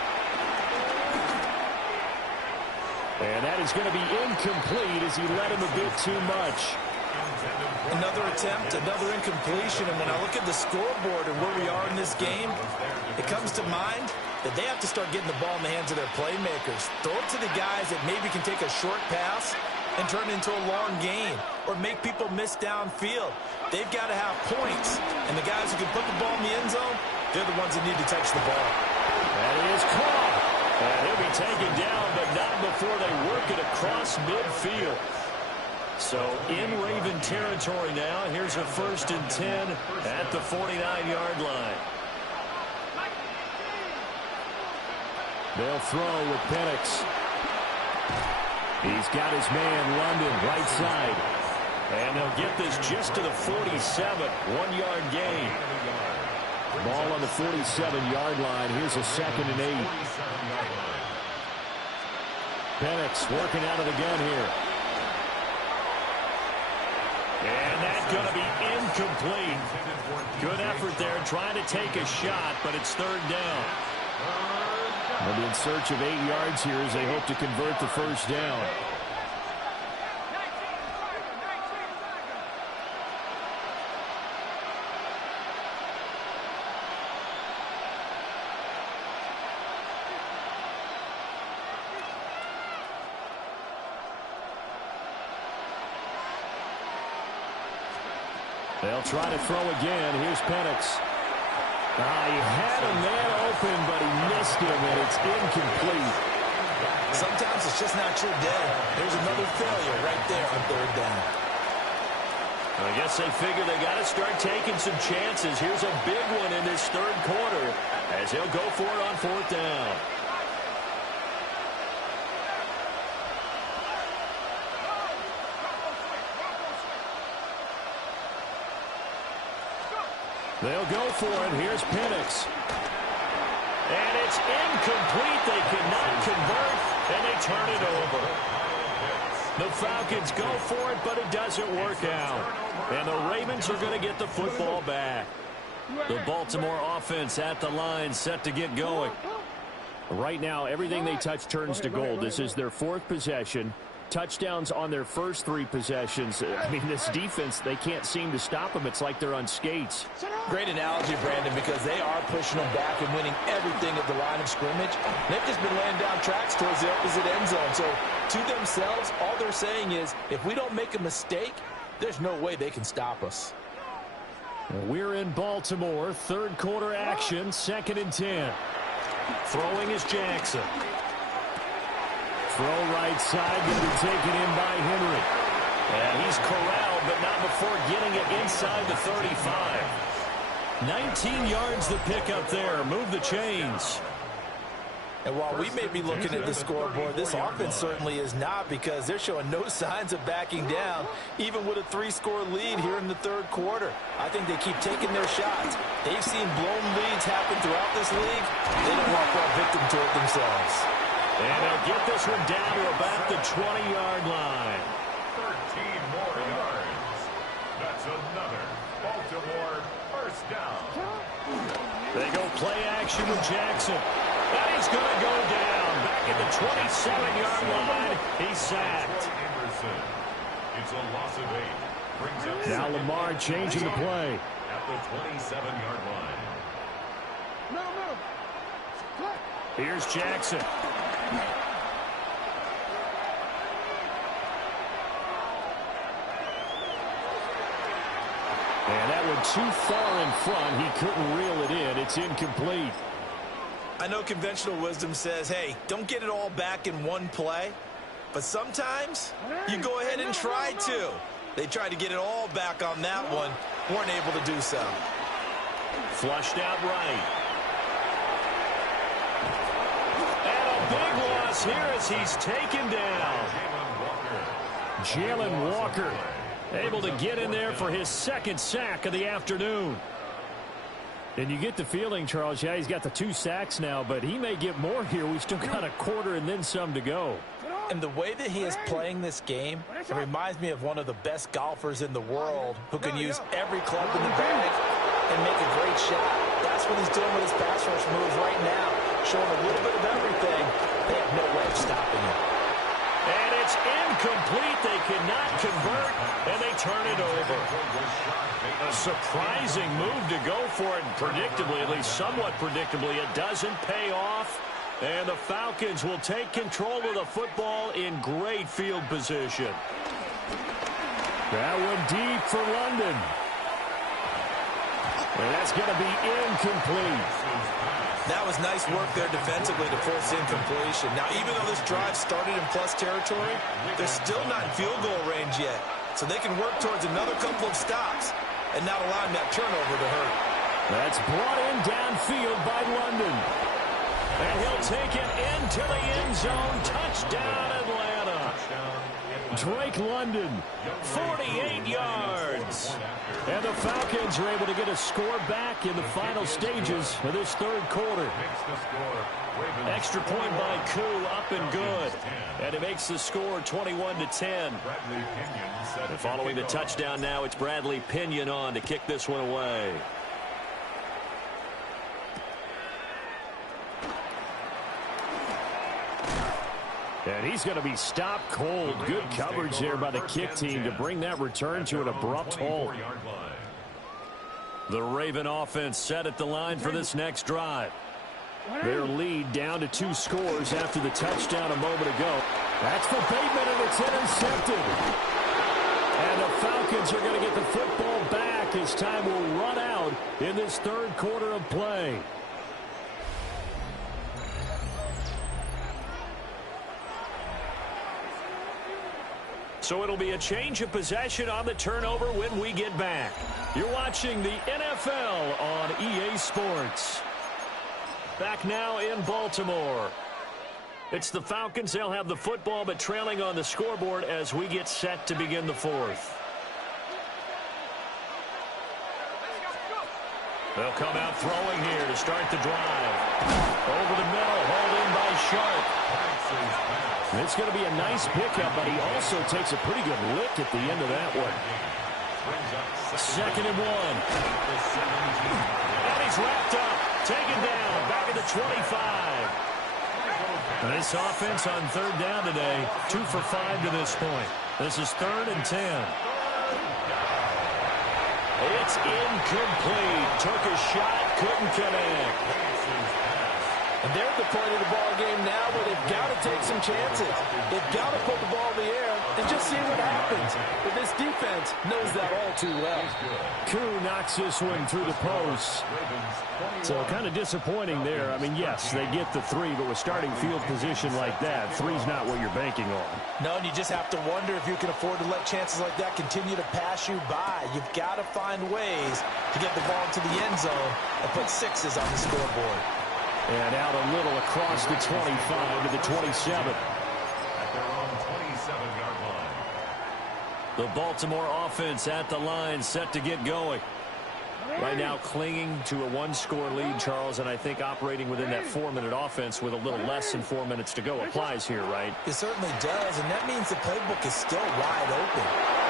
And that is going to be incomplete as he led him a bit too much. Another attempt, another incompletion, and when I look at the scoreboard and where we are in this game, it comes to mind that they have to start getting the ball in the hands of their playmakers. Throw it to the guys that maybe can take a short pass and turn it into a long gain or make people miss downfield. They've got to have points, and the guys who can put the ball in the end zone, they're the ones that need to touch the ball. That is caught. And he'll be taken down, but not before they work it across midfield. So in Raven territory now. Here's a 1st and 10 at the 49-yard line. They'll throw with Penix. He's got his man London right side. And they'll get this just to the 47. 1-yard gain. Ball on the 47-yard line. Here's a 2nd and 8. Penix working out of the gun here. And that's going to be incomplete. Good effort there trying to take a shot, but it's 3rd down. They'll be in search of 8 yards here as they hope to convert the 1st down. They'll try to throw again. Here's Penix. He had a man open, but he missed him, and it's incomplete. Sometimes it's just not your day. There's another failure right there on 3rd down. I guess they figure they got to start taking some chances. Here's a big one in this 3rd quarter as he'll go for it on 4th down. They'll go for it. Here's Penix. And it's incomplete. They cannot convert, and they turn it over. The Falcons go for it, but it doesn't work out. And the Ravens are going to get the football back. The Baltimore offense at the line, set to get going. Right now, everything they touch turns to gold. This is their 4th possession. Touchdowns on their first 3 possessions. I mean, this defense, they can't seem to stop them. It's like they're on skates. Great analogy, Brandon, because they are pushing them back and winning everything at the line of scrimmage. They've just been laying down tracks towards the opposite end zone. So to themselves, all they're saying is, if we don't make a mistake, there's no way they can stop us. We're in Baltimore. Third quarter action. 2nd and 10. Throwing is Jackson. Throw right side. Going to be taken in by Henry. And he's corralled, but not before getting it inside the 35. 19 yards the pick up there. Move the chains. And while we may be looking at the scoreboard, this offense certainly is not, because they're showing no signs of backing down, even with a 3-score lead here in the third quarter. I think they keep taking their shots. They've seen blown leads happen throughout this league. They don't want to fall victim to it themselves. And they'll get this one down to about the 20-yard line. 13 more yards. That's another Baltimore first down. They go play action with Jackson. And he's going to go down. Back at the 27-yard line. He's sacked. It's a loss of 8. Brings up now Lamar changing the play. At the 27-yard line. Here's Jackson. And that one too far in front. He couldn't reel it in. It's incomplete. I know conventional wisdom says, hey, don't get it all back in one play. But sometimes you go ahead and try to. They tried to get it all back on that one. Weren't able to do so. Flushed out right. And a big loss here as he's taken down. Jalen Walker able to get in there for his 2nd sack of the afternoon. And you get the feeling, Charles, yeah, he's got the 2 sacks now, but he may get more here. We've still got a quarter and then some to go. And the way that he is playing this game, it reminds me of one of the best golfers in the world who can use every club in the bag and make a great shot. That's what he's doing with his pass rush moves right now, showing a little bit of everything. They have no way of stopping him. And it's incomplete. They cannot convert, and they turn it over. A surprising move to go for it, and predictably, at least somewhat predictably, it doesn't pay off. And the Falcons will take control of the football in great field position. That one deep for London. And that's going to be incomplete. That was nice work there defensively to force incompletion. Now, even though this drive started in plus territory, they're still not in field goal range yet. So they can work towards another couple of stops and not allowing that turnover to hurt. That's brought in downfield by London. And he'll take it into the end zone. Touchdown, Atlanta. Drake London, 48 yards. And the Falcons are able to get a score back in the final stages of this third quarter. Extra point by Koo, up and good. And it makes the score 21-10. And following the touchdown now, it's Bradley Pinion on to kick this one away. And he's going to be stopped cold. Good coverage there by the kick team to bring that return to an abrupt halt. The Raven offense set at the line for this next drive. Their lead down to 2 scores after the touchdown a moment ago. That's for Bateman, and it's intercepted. And the Falcons are going to get the football back as time will run out in this third quarter of play. So it'll be a change of possession on the turnover when we get back. You're watching the NFL on EA Sports. Back now in Baltimore. It's the Falcons. They'll have the football, but trailing on the scoreboard as we get set to begin the fourth. They'll come out throwing here to start the drive. Over the middle, hauled in by Sharp. It's going to be a nice pickup, but he also takes a pretty good lick at the end of that one. 2nd and 1. And he's wrapped up. Taken down. Back at the 25. This offense on third down today, 2 for 5 to this point. This is 3rd and 10. It's incomplete. Took a shot, couldn't connect. And they're at the point of the ball game now where they've got to take some chances. They've got to put the ball in the air and just see what happens. But this defense knows that all too well. Koo knocks this one through the post. So kind of disappointing there. I mean, yes, they get the 3, but with starting field position like that, 3's not what you're banking on. No, and you just have to wonder if you can afford to let chances like that continue to pass you by. You've got to find ways to get the ball into the end zone and put 6s on the scoreboard. And out a little across the 25 to the 27. At their own 27-yard line. The Baltimore offense at the line, set to get going. Right now clinging to a 1-score lead, Charles, and I think operating within that 4-minute offense with a little less than 4 minutes to go applies here, right? It certainly does, and that means the playbook is still wide open.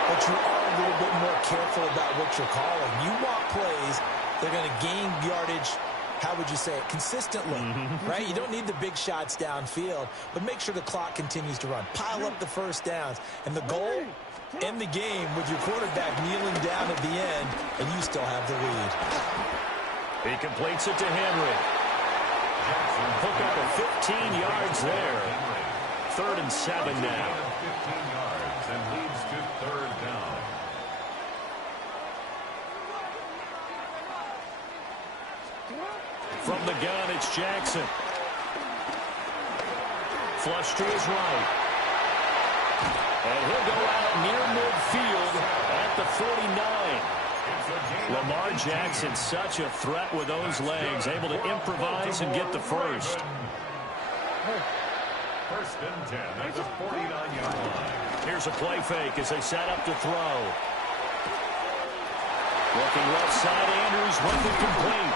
But you are a little bit more careful about what you're calling. You want plays, they're going to gain yardage, how would you say it, consistently, right? You don't need the big shots downfield, but make sure the clock continues to run. Pile up the first downs, and the goal, end the game with your quarterback kneeling down at the end, and you still have the lead. He completes it to Henry. Hook up at 15 yards there. 3rd and 7 now. 15 yards and leads to 3rd down. From the gun, it's Jackson. Flush to his right. And he'll go out near midfield at the 49. Lamar Jackson, such a threat with those legs, able to improvise and get the first. 1st and 10 at the 49-yard line. Here's a play fake as they set up to throw. Looking left side, Andrews with it complete.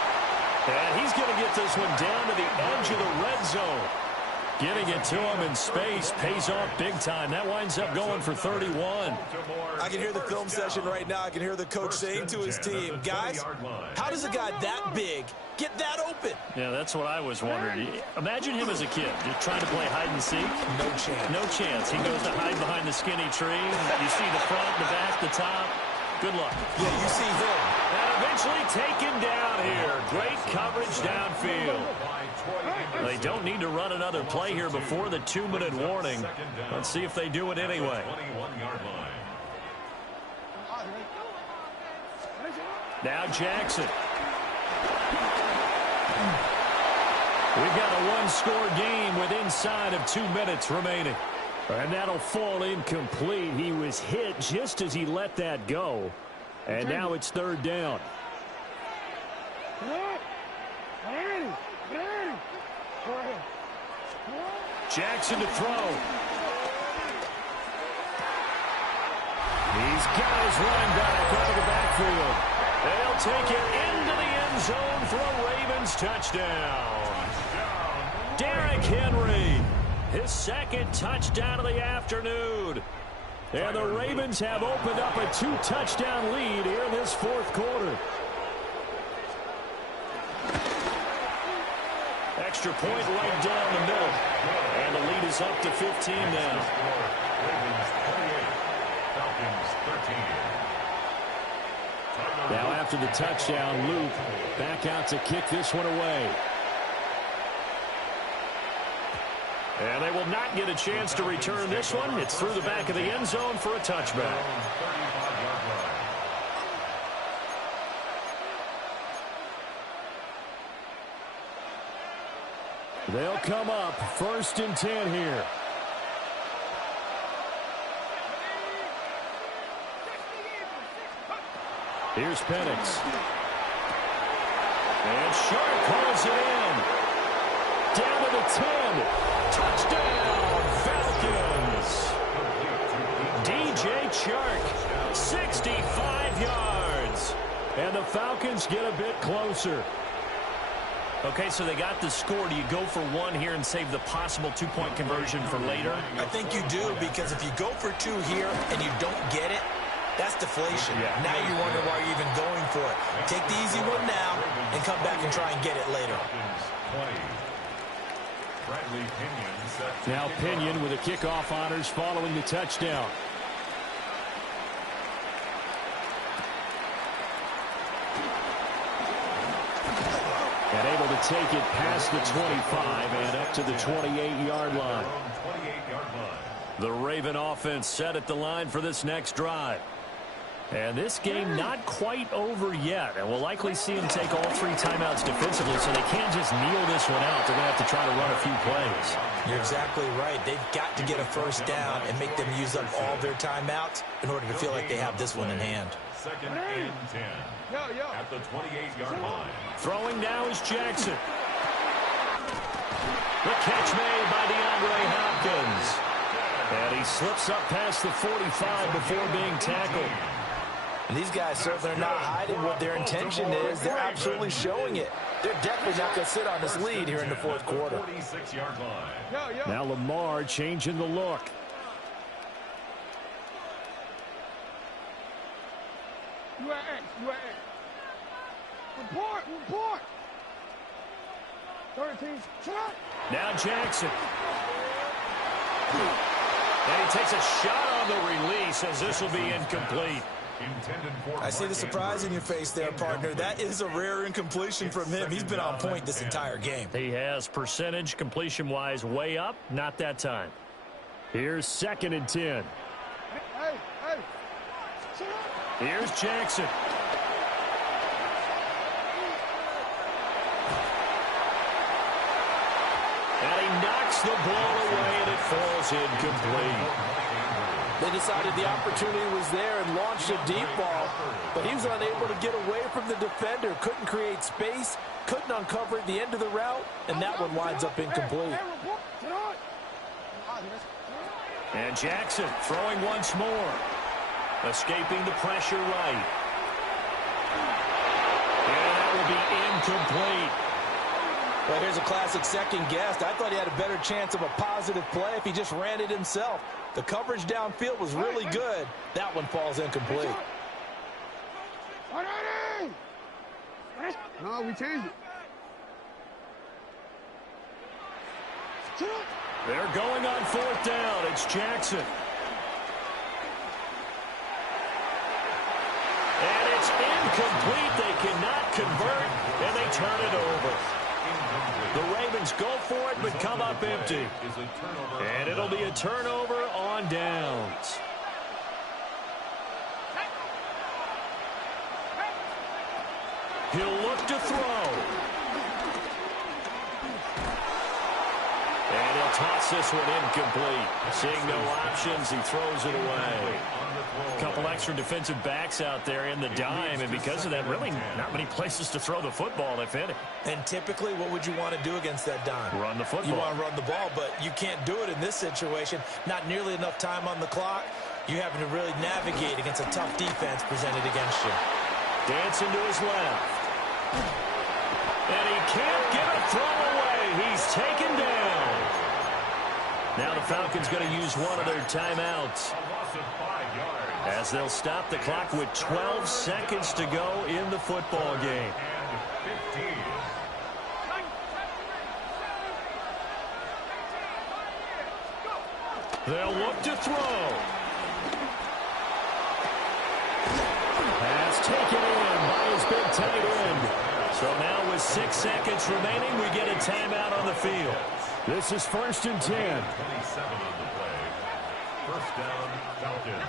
And he's going to get this one down to the edge of the red zone. Getting it to him in space pays off big time. That winds up going for 31. I can hear the film session right now. I can hear the coach saying to his team, guys, how does a guy that big get that open? Yeah, that's what I was wondering. Imagine him as a kid, just trying to play hide and seek. No chance. No chance. He goes to hide behind the skinny tree. You see the front, the back, the top. Good luck. Yeah, you see him. And eventually taken down here. Great coverage downfield. They don't need to run another play here before the 2-minute warning. Let's see if they do it anyway. 21-yard line. Now Jackson. We've got a 1-score game with inside of 2 minutes remaining. And that'll fall incomplete. He was hit just as he let that go. And now it's 3rd down. Jackson to throw. He's got his running back out of the backfield. They'll take it into the end zone for a Ravens touchdown. Derrick Henry, his 2nd touchdown of the afternoon. And the Ravens have opened up a 2-touchdown lead here in this 4th quarter. Extra point right down the middle. And the lead is up to 15 now. Ravens 28, Falcons 13. Now after the touchdown, Luke back out to kick this one away. And they will not get a chance to return this one. It's through the back of the end zone for a touchback. They'll come up 1st and 10 here. Here's Penix. And Sharp calls it in. Down to the 10. Touchdown, Falcons. DJ Chark, 65 yards. And the Falcons get a bit closer. Okay, so they got the score. Do you go for 1 here and save the possible 2-point conversion for later? I think you do, because if you go for 2 here and you don't get it, that's deflation. Yeah. Now you wonder why you're even going for it. Take the easy one now and come back and try and get it later. Now Pinion with the kickoff honors following the touchdown. And able to take it past the 25 and up to the 28-yard line. The Raven offense set at the line for this next drive. And this game not quite over yet. And we'll likely see them take all 3 timeouts defensively, so they can't just kneel this one out. They're going to have to try to run a few plays. You're exactly right. They've got to get a first down and make them use up all their timeouts in order to feel like they have this one in hand. 2nd and 10 at the 28-yard line. Throwing now is Jackson. The catch made by DeAndre Hopkins. And he slips up past the 45 before being tackled. And these guys certainly are not hiding what their intention is. They're absolutely showing it. They're definitely not going to sit on this lead here in the 4th quarter. 46-yard line. Now Lamar changing the look. You at X. You at X. Report. Report. 13. Shot. Now Jackson. And he takes a shot on the release as this will be incomplete. I see the surprise in your face there, partner. That is a rare incompletion from him. He's been on point this entire game. He has percentage completion-wise way up. Not that time. Here's 2nd and 10. Hey. Here's Jackson. And he knocks the ball away, and it falls incomplete. They decided the opportunity was there and launched a deep ball, but he was unable to get away from the defender, couldn't create space, couldn't uncover the end of the route, and that one winds up incomplete. And Jackson throwing once more, escaping the pressure right. And that will be incomplete. Well, here's a classic second guess. I thought he had a better chance of a positive play if he just ran it himself. The coverage downfield was really good. That one falls incomplete. No, we changed it. They're going on 4th down. It's Jackson. And it's incomplete. They cannot convert, and they turn it over. The Ravens go for it, but come up empty. And it'll be a turnover on downs. He'll look to throw. And he'll toss this one incomplete. Seeing no options, he throws it away. A couple extra defensive backs out there in the dime, and because of that, really not many places to throw the football, if any. And typically, what would you want to do against that dime? Run the football. You want to run the ball, but you can't do it in this situation. Not nearly enough time on the clock. You're having to really navigate against a tough defense presented against you. Dancing to his left. And he can't get a throw away. He's taken down. Now the Falcons going to use one of their timeouts, as they'll stop the clock with 12 seconds to go in the football game. They'll look to throw. Pass taken in by his big tight end. So now with 6 seconds remaining, we get a timeout on the field. This is 1st and 10. 27 on the play. First down, Falcons.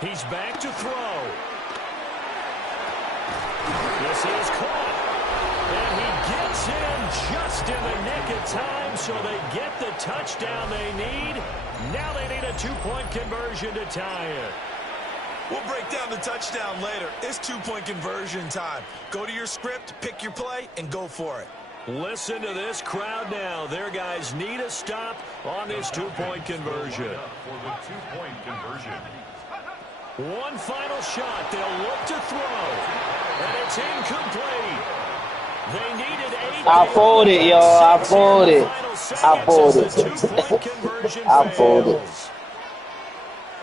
He's back to throw. This is caught. And he gets in just in the nick of time, so they get the touchdown they need. Now they need a 2-point conversion to tie it. We'll break down the touchdown later. It's 2-point conversion time. Go to your script, pick your play, and go for it. Listen to this crowd now. Their guys need a stop on this 2-point conversion. For the 2-point conversion. One final shot. They'll look to throw. And it's incomplete. They needed 8. I folded, y'all. I folded. I folded. I folded.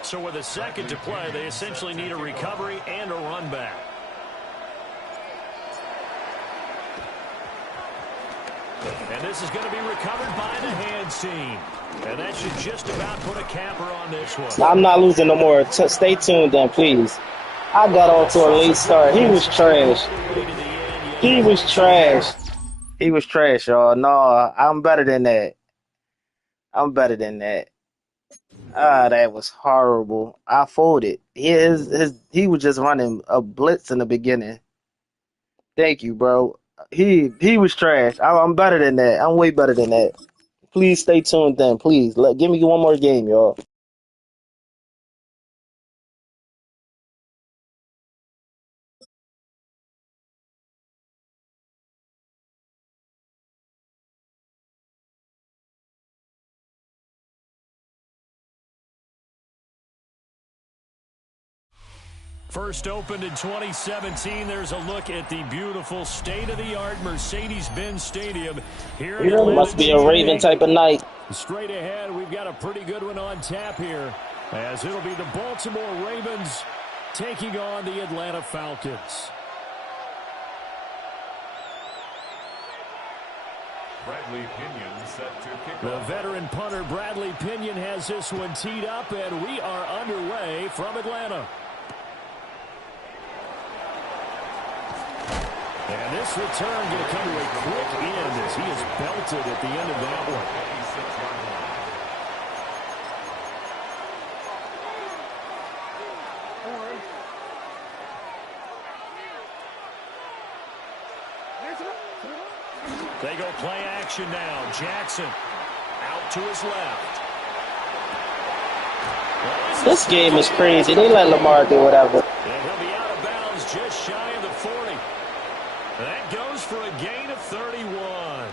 So with a second to play, they essentially need a recovery and a run back. And this is going to be recovered by the hands team. And that should just about put a capper on this one. I'm not losing no more. Stay tuned then, please. I got off to a late start. He was trash. He was trash. He was trash, y'all. No, I'm better than that. I'm better than that. Ah, that was horrible. I folded. He was just running a blitz in the beginning. Thank you, bro. He was trash. I'm better than that. I'm way better than that. Please stay tuned then. Please. Give me one more game, y'all. First opened in 2017. There's a look at the beautiful state-of-the-art Mercedes-Benz Stadium here in Atlanta. Must be a Raven type of night. Straight ahead, we've got a pretty good one on tap here, as it'll be the Baltimore Ravens taking on the Atlanta Falcons. Bradley Pinion set to kick The off. veteran punter Bradley Pinion has this one teed up, and we are underway from Atlanta. And this return going to come to a quick end as he is belted at the end of that one. They go play action now. Jackson out to his left. This game is crazy. They let Lamar do whatever. And he'll be out of bounds just shy of the 40. That goes for a gain of 31.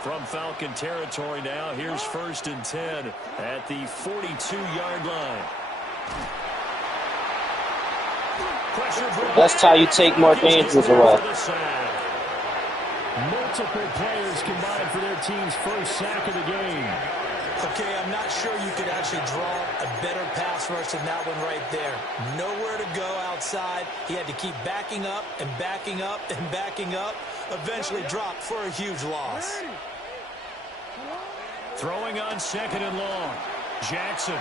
From Falcon territory now, here's 1st and 10 at the 42-yard line. That's how you take Mark Andrews away. Multiple players combined for their team's first sack of the game. Okay, I'm not sure you could actually draw a better pass rush than that one right there. Nowhere to go outside. He had to keep backing up and backing up and backing up. Eventually dropped for a huge loss. Throwing on 2nd and long. Jackson.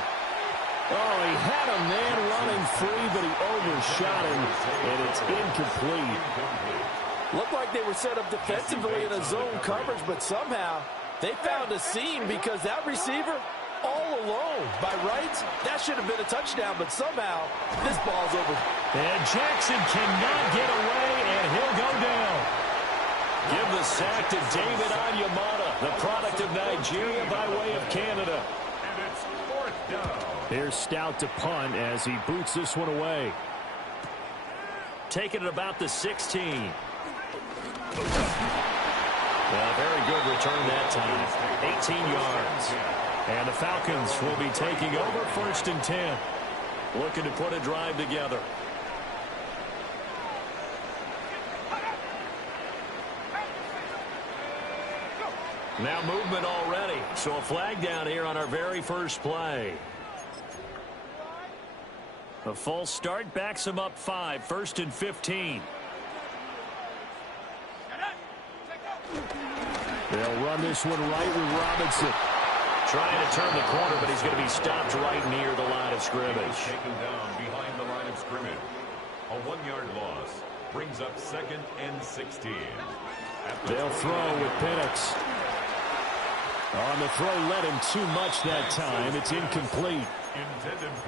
Oh, he had a man running free, but he overshot him, and it's incomplete. Looked like they were set up defensively in a zone coverage, but somehow they found a seam because that receiver all alone. By rights, that should have been a touchdown, but somehow this ball's over. And Jackson cannot get away, and he'll go down. Give the sack to David Onyemata, the product of Nigeria by way of Canada. And it's 4th down. Here's Stout to punt as he boots this one away. Taking it about the 16. Well, very good return that time. 18 yards. And the Falcons will be taking over 1st and 10. Looking to put a drive together. Now movement already. So a flag down here on our very first play. A false start backs him up 5. 1st and 15. They'll run this one right with Robinson. Trying to turn the corner, but he's going to be stopped right near the line of scrimmage. Taken down behind the line of scrimmage. A 1-yard loss brings up 2nd and 16. They'll throw with Penix. On the throw, let him too much that time. It's incomplete.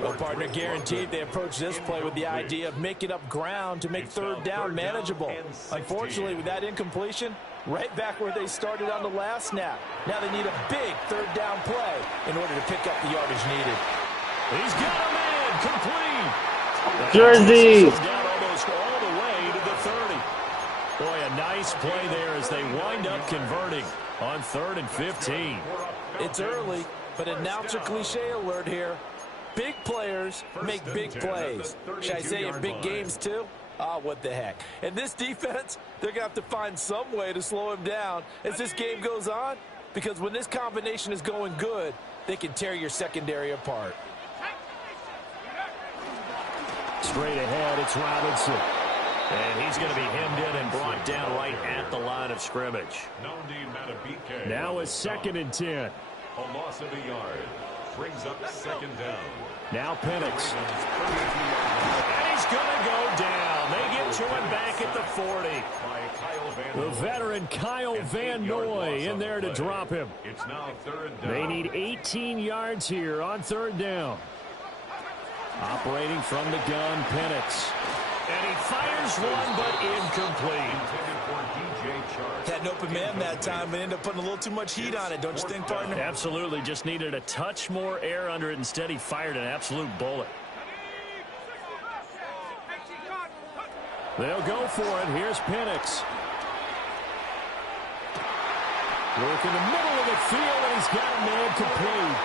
Well, partner, guaranteed they approach this play with the idea of making up ground to make 3rd down manageable. Unfortunately, with that incompletion, right back where they started on the last snap. Now they need a big 3rd down play in order to pick up the yardage needed. He's got a man complete. Jersey. Down almost all the way to the 30. Boy, a nice play there as they wind up converting on 3rd and 15. It's early, but announcer cliche alert here. Big players make big plays. Should I say in big games too? What the heck. And this defense, they're going to have to find some way to slow him down as this game goes on, because when this combination is going good, they can tear your secondary apart. Straight ahead, it's Robinson. And he's going to be hemmed in and brought down right at the line of scrimmage. Now it's 2nd and 10. A loss of a yard brings up 2nd down. Now Penix. And he's going to go down. They get to him back at the 40. The veteran Kyle Van Noy in there to drop him. It's now 3rd down. They need 18 yards here on 3rd down. Operating from the gun, Penix. And he fires one, but incomplete. Had an open man that time, but ended up putting a little too much heat on it, don't you think, partner? Absolutely. Just needed a touch more air under it. Instead, he fired an absolute bullet. They'll go for it. Here's Penix. Work in the middle of the field, and he's got a man complete.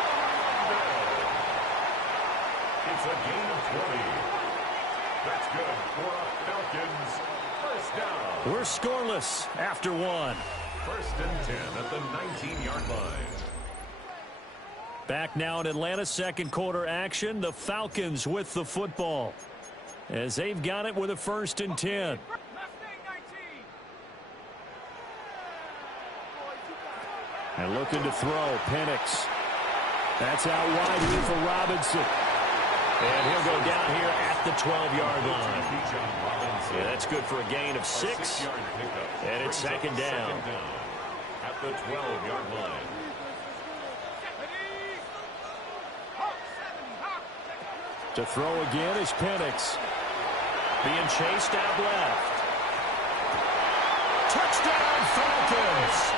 It's a gain of 20. That's good for a Falcons first down. We're scoreless after 1. 1st and 10 at the 19-yard line. Back now in Atlanta, 2nd quarter action. The Falcons with the football as they've got it with a 1st and 10. And looking to throw, Penix. That's out wide here for Robinson. And he'll go down here at the 12-yard line. Yeah, that's good for a gain of 6. And it's 2nd down. At the 12-yard line. To throw again is Penix. Being chased out left. Touchdown, Falcons!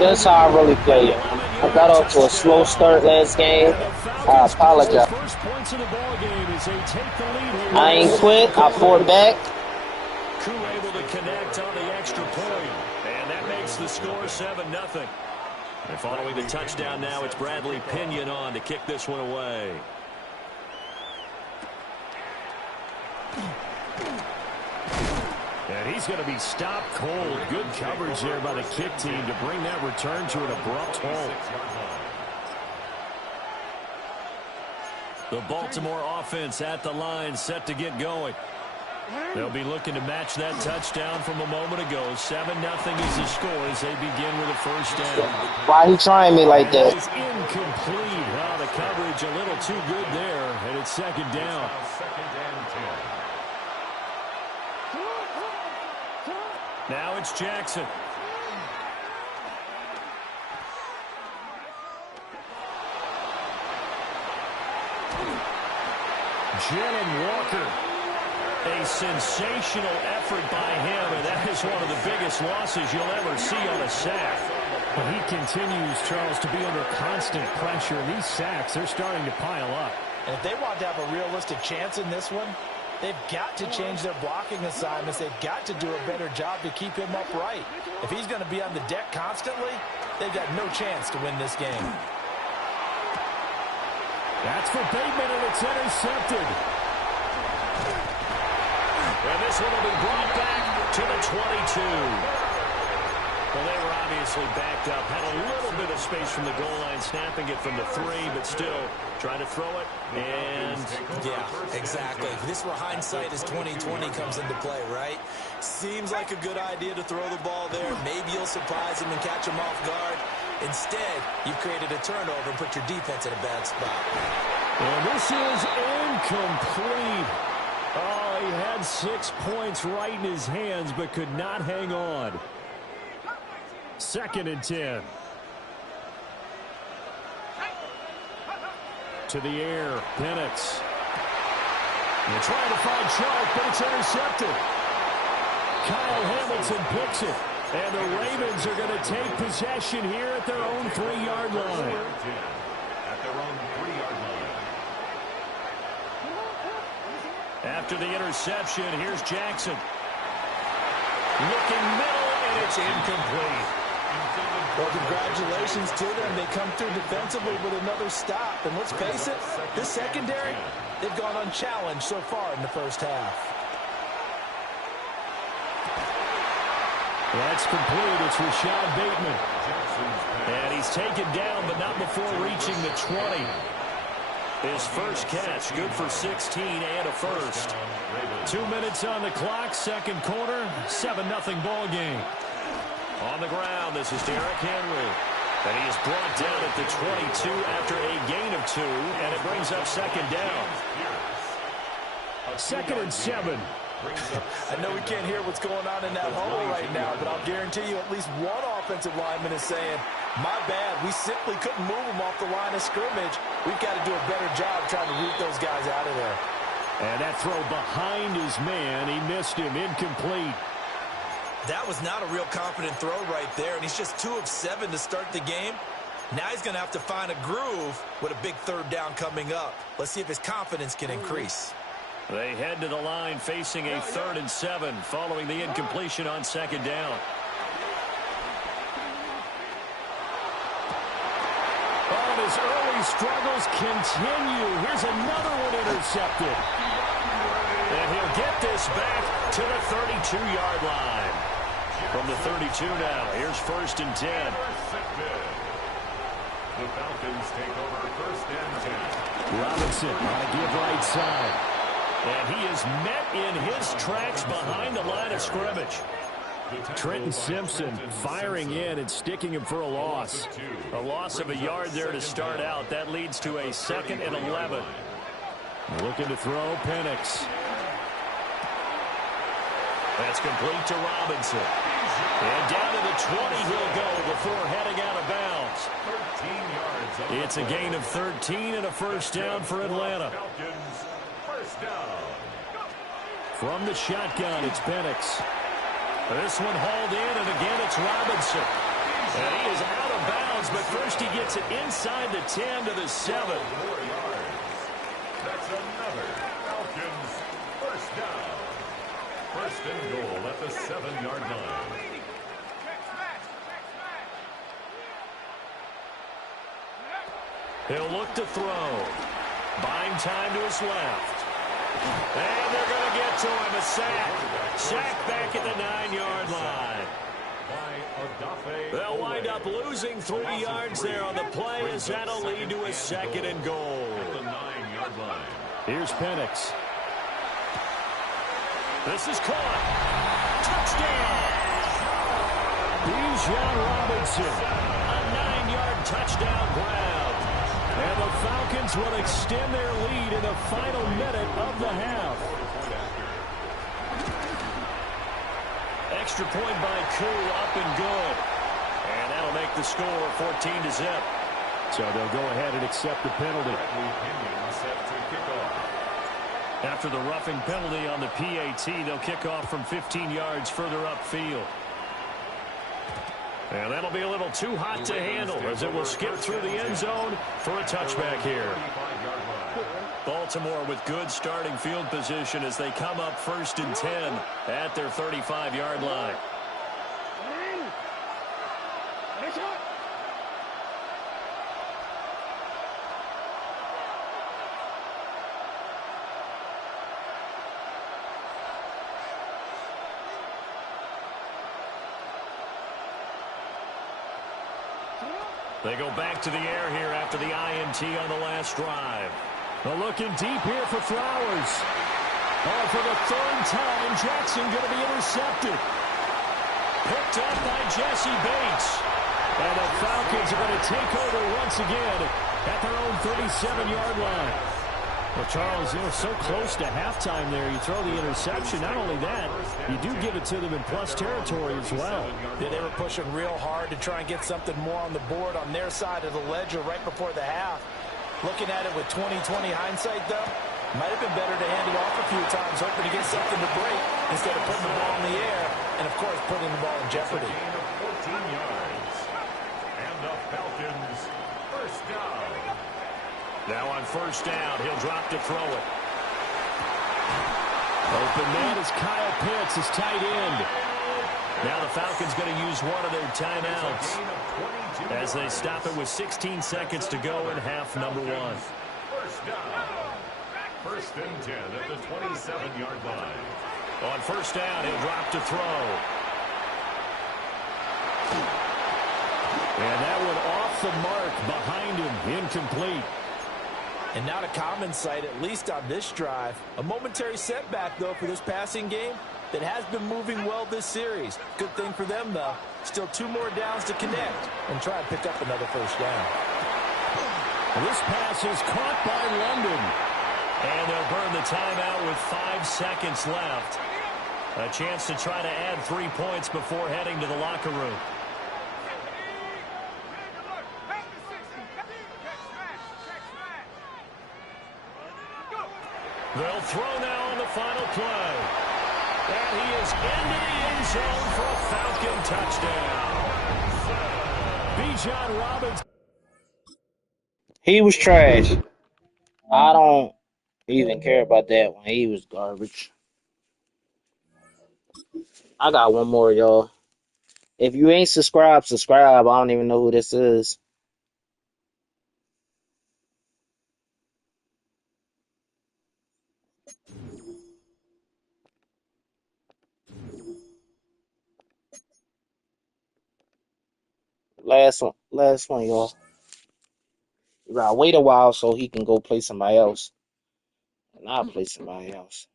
That's how I really play it. I got off to a slow start last game. I apologize. I ain't quit. I fought back. Crew able to connect on the extra point. And that makes the score 7-0. And following the touchdown now, it's Bradley Pinion on to kick this one away. And he's going to be stopped cold. Good coverage there by the kick team to bring that return to an abrupt halt. The Baltimore offense at the line, set to get going. They'll be looking to match that touchdown from a moment ago. 7-0 is the score as they begin with a 1st down. Why he trying me like that? It's incomplete. Oh, the coverage a little too good there, and it's 2nd down. Now it's Jackson. Jalen Walker. A sensational effort by him, and that is one of the biggest losses you'll ever see on a sack. But he continues, Charles, to be under constant pressure. These sacks, they're starting to pile up. And if they want to have a realistic chance in this one, they've got to change their blocking assignments. They've got to do a better job to keep him upright. If he's going to be on the deck constantly, they've got no chance to win this game. That's for Bateman, and it's intercepted. And this one will be brought back to the 22. Well, they were obviously backed up. Had a little bit of space from the goal line, snapping it from the 3, but still trying to throw it. And yeah, exactly. This is where hindsight is 20/20 comes into play, right? Seems like a good idea to throw the ball there. Maybe you'll surprise him and catch him off guard. Instead, you've created a turnover and put your defense in a bad spot. And this is incomplete. Oh, he had 6 points right in his hands, but could not hang on. 2nd and 10. To the air, Penix. They're trying to find Chark, but it's intercepted. Kyle Hamilton picks it. And the Ravens are going to take possession here at their own 3-yard line. At their own 3-yard line. After the interception, here's Jackson. Looking middle, and it's incomplete. Well, congratulations to them. They come through defensively with another stop. And let's face it, this secondary, they've gone unchallenged so far in the first half. That's complete. It's Rashad Bateman. And he's taken down, but not before reaching the 20. His first catch, good for 16 and a first. 2 minutes on the clock, 2nd quarter, 7-0 ball game. On the ground, this is Derrick Henry. And he is brought down at the 22 after a gain of 2, and it brings up 2nd down. 2nd and 7. I know we can't hear what's going on in that hole right now, but I'll guarantee you at least one offensive lineman is saying, my bad, we simply couldn't move them off the line of scrimmage. We've got to do a better job trying to root those guys out of there. And that throw behind his man, he missed him, incomplete. That was not a real confident throw right there, and he's just 2 of 7 to start the game. Now he's going to have to find a groove with a big 3rd down coming up. Let's see if his confidence can increase. They head to the line facing a 3rd and 7 following the incompletion on 2nd down. Oh, and his early struggles continue. Here's another one intercepted. And he'll get this back to the 32-yard line. From the 32 now, here's 1st and 10. The Falcons take over 1st and 10. Robinson on a give right side. And he is met in his tracks behind the line of scrimmage. Trenton Simpson firing in and sticking him for a loss. A loss of a yard there to start out. That leads to a 2nd and 11. Looking to throw, Penix. That's complete to Robinson. And down to the 20 he'll go before heading out of bounds. 13 yards. It's a gain of 13 and a 1st down for Atlanta. Falcons, 1st down. From the shotgun, it's Penix. This one hauled in, and again it's Robinson. And he is out of bounds, but first he gets it inside the 10 to the 7. 4 yards. That's another Falcons 1st down. 1st and goal at the 7-yard line. He'll look to throw. Buying time to his left. And they're going to get to him. A sack. Sack back at the 9-yard line. They'll wind up losing 3 yards there on the play as that'll lead to a 2nd and goal. At the 9-yard line. Here's Penix. This is caught. Touchdown. Bijan Robinson. A 9-yard touchdown grab. And the Falcons will extend their lead in the final minute of the half. Extra point by Koo, up and good. And that'll make the score 14-0. So they'll go ahead and accept the penalty. After the roughing penalty on the PAT, they'll kick off from 15 yards further upfield. And that'll be a little too hot to handle as it will skip through the end zone for a touchback here. Baltimore with good starting field position as they come up 1st and 10 at their 35-yard line. They go back to the air here after the INT on the last drive. Looking deep here for Flowers. Oh, for the 3rd time, Jackson going to be intercepted. Picked up by Jesse Bates. And the Falcons are going to take over once again at their own 37-yard line. Well, Charles, so close to halftime there. You throw the interception. Not only that, you do give it to them in plus territory as well. Yeah, they were pushing real hard to try and get something more on the board on their side of the ledger right before the half. Looking at it with 20/20 hindsight, though, might have been better to hand it off a few times, hoping to get something to break instead of putting the ball in the air and, of course, putting the ball in jeopardy. 14 yards. And the Falcons 1st down. Now on 1st down, he'll drop to throw it. Open man is Kyle Pitts, his tight end. Now the Falcons going to use one of their timeouts as they stop it with 16 seconds to go in half number 1. 1st down. 1st and 10 at the 27-yard line. On 1st down, he'll drop to throw. And that one off the mark behind him, incomplete. And not a common sight, at least on this drive. A momentary setback, though, for this passing game that has been moving well this series. Good thing for them, though. Still 2 more downs to connect and try and pick up another 1st down. This pass is caught by London. And they'll burn the timeout with 5 seconds left. A chance to try to add 3 points before heading to the locker room. They'll throw now on the final play. And he is into the end zone for a Falcon touchdown. Bijan Robinson. He was trash. I don't even care about that one. He was garbage. I got one more, y'all. If you ain't subscribed, subscribe. I don't even know who this is. Last one, y'all. You gotta wait a while so he can go play somebody else. And I'll play somebody else.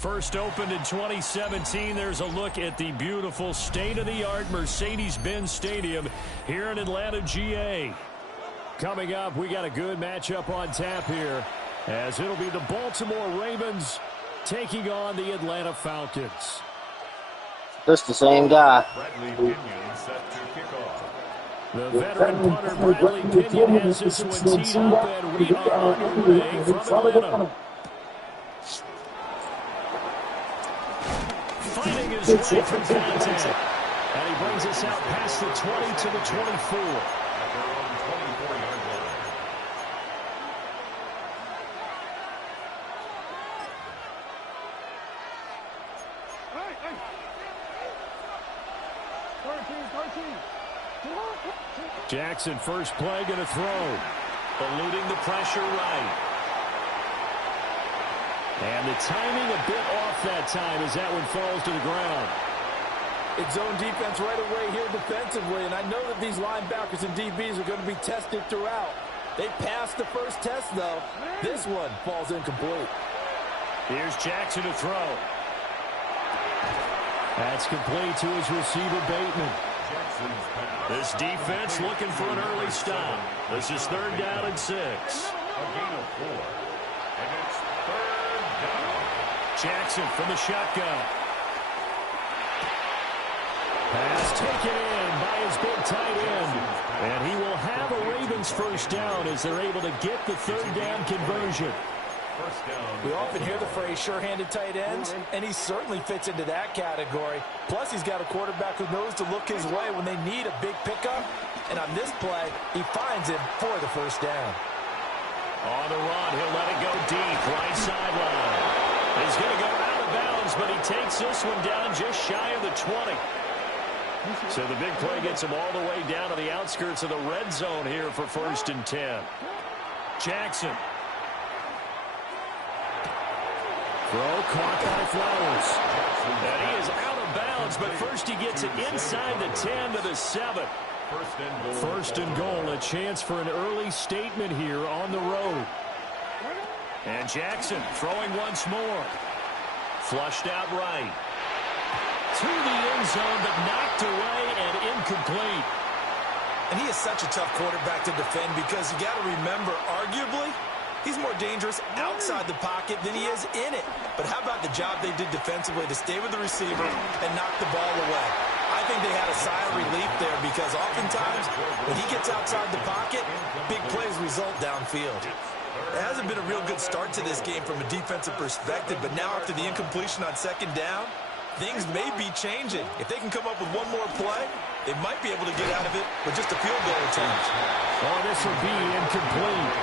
First opened in 2017. There's a look at the beautiful state-of-the-art Mercedes-Benz Stadium here in Atlanta, GA. Coming up, we got a good matchup on tap here, as it'll be the Baltimore Ravens taking on the Atlanta Falcons. That's the same guy. The veteran punter Bradley Pinion has this one teed up, and we are underway from Atlanta. Fighting his way from contact. And he brings us out past the 20 to the 24. Jackson, first play, going to throw. Eluding the pressure right. And the timing a bit off that time as that one falls to the ground. It's zone defense right away here defensively, and I know that these linebackers and DBs are going to be tested throughout. They passed the first test, though. This one falls incomplete. Here's Jackson to throw. That's complete to his receiver, Bateman. This defense looking for an early stop. This is 3rd down and 6. A gain of 4. And it's 3rd down. Jackson from the shotgun. Pass taken in by his big tight end. And he will have a Ravens first down as they're able to get the 3rd down conversion. We often hear the phrase sure-handed tight ends, and he certainly fits into that category. Plus, he's got a quarterback who knows to look his way when they need a big pickup. And on this play, he finds him for the first down. On the run, he'll let it go deep, right sideline. He's going to go out of bounds, but he takes this one down just shy of the 20. So the big play gets him all the way down to the outskirts of the red zone here for 1st and 10. Jackson. Throw caught by Flowers. And he is out of bounds, but first he gets it inside the 10 to the 7. First and goal, a chance for an early statement here on the road. And Jackson throwing once more. Flushed out right. To the end zone, but knocked away and incomplete. And he is such a tough quarterback to defend because you got to remember, arguably, he's more dangerous outside the pocket than he is in it. But how about the job they did defensively to stay with the receiver and knock the ball away? I think they had a sigh of relief there because oftentimes when he gets outside the pocket, big plays result downfield. It hasn't been a real good start to this game from a defensive perspective, but now after the incompletion on 2nd down, things may be changing. If they can come up with one more play, they might be able to get out of it with just a field goal attempt. Oh, this will be incomplete.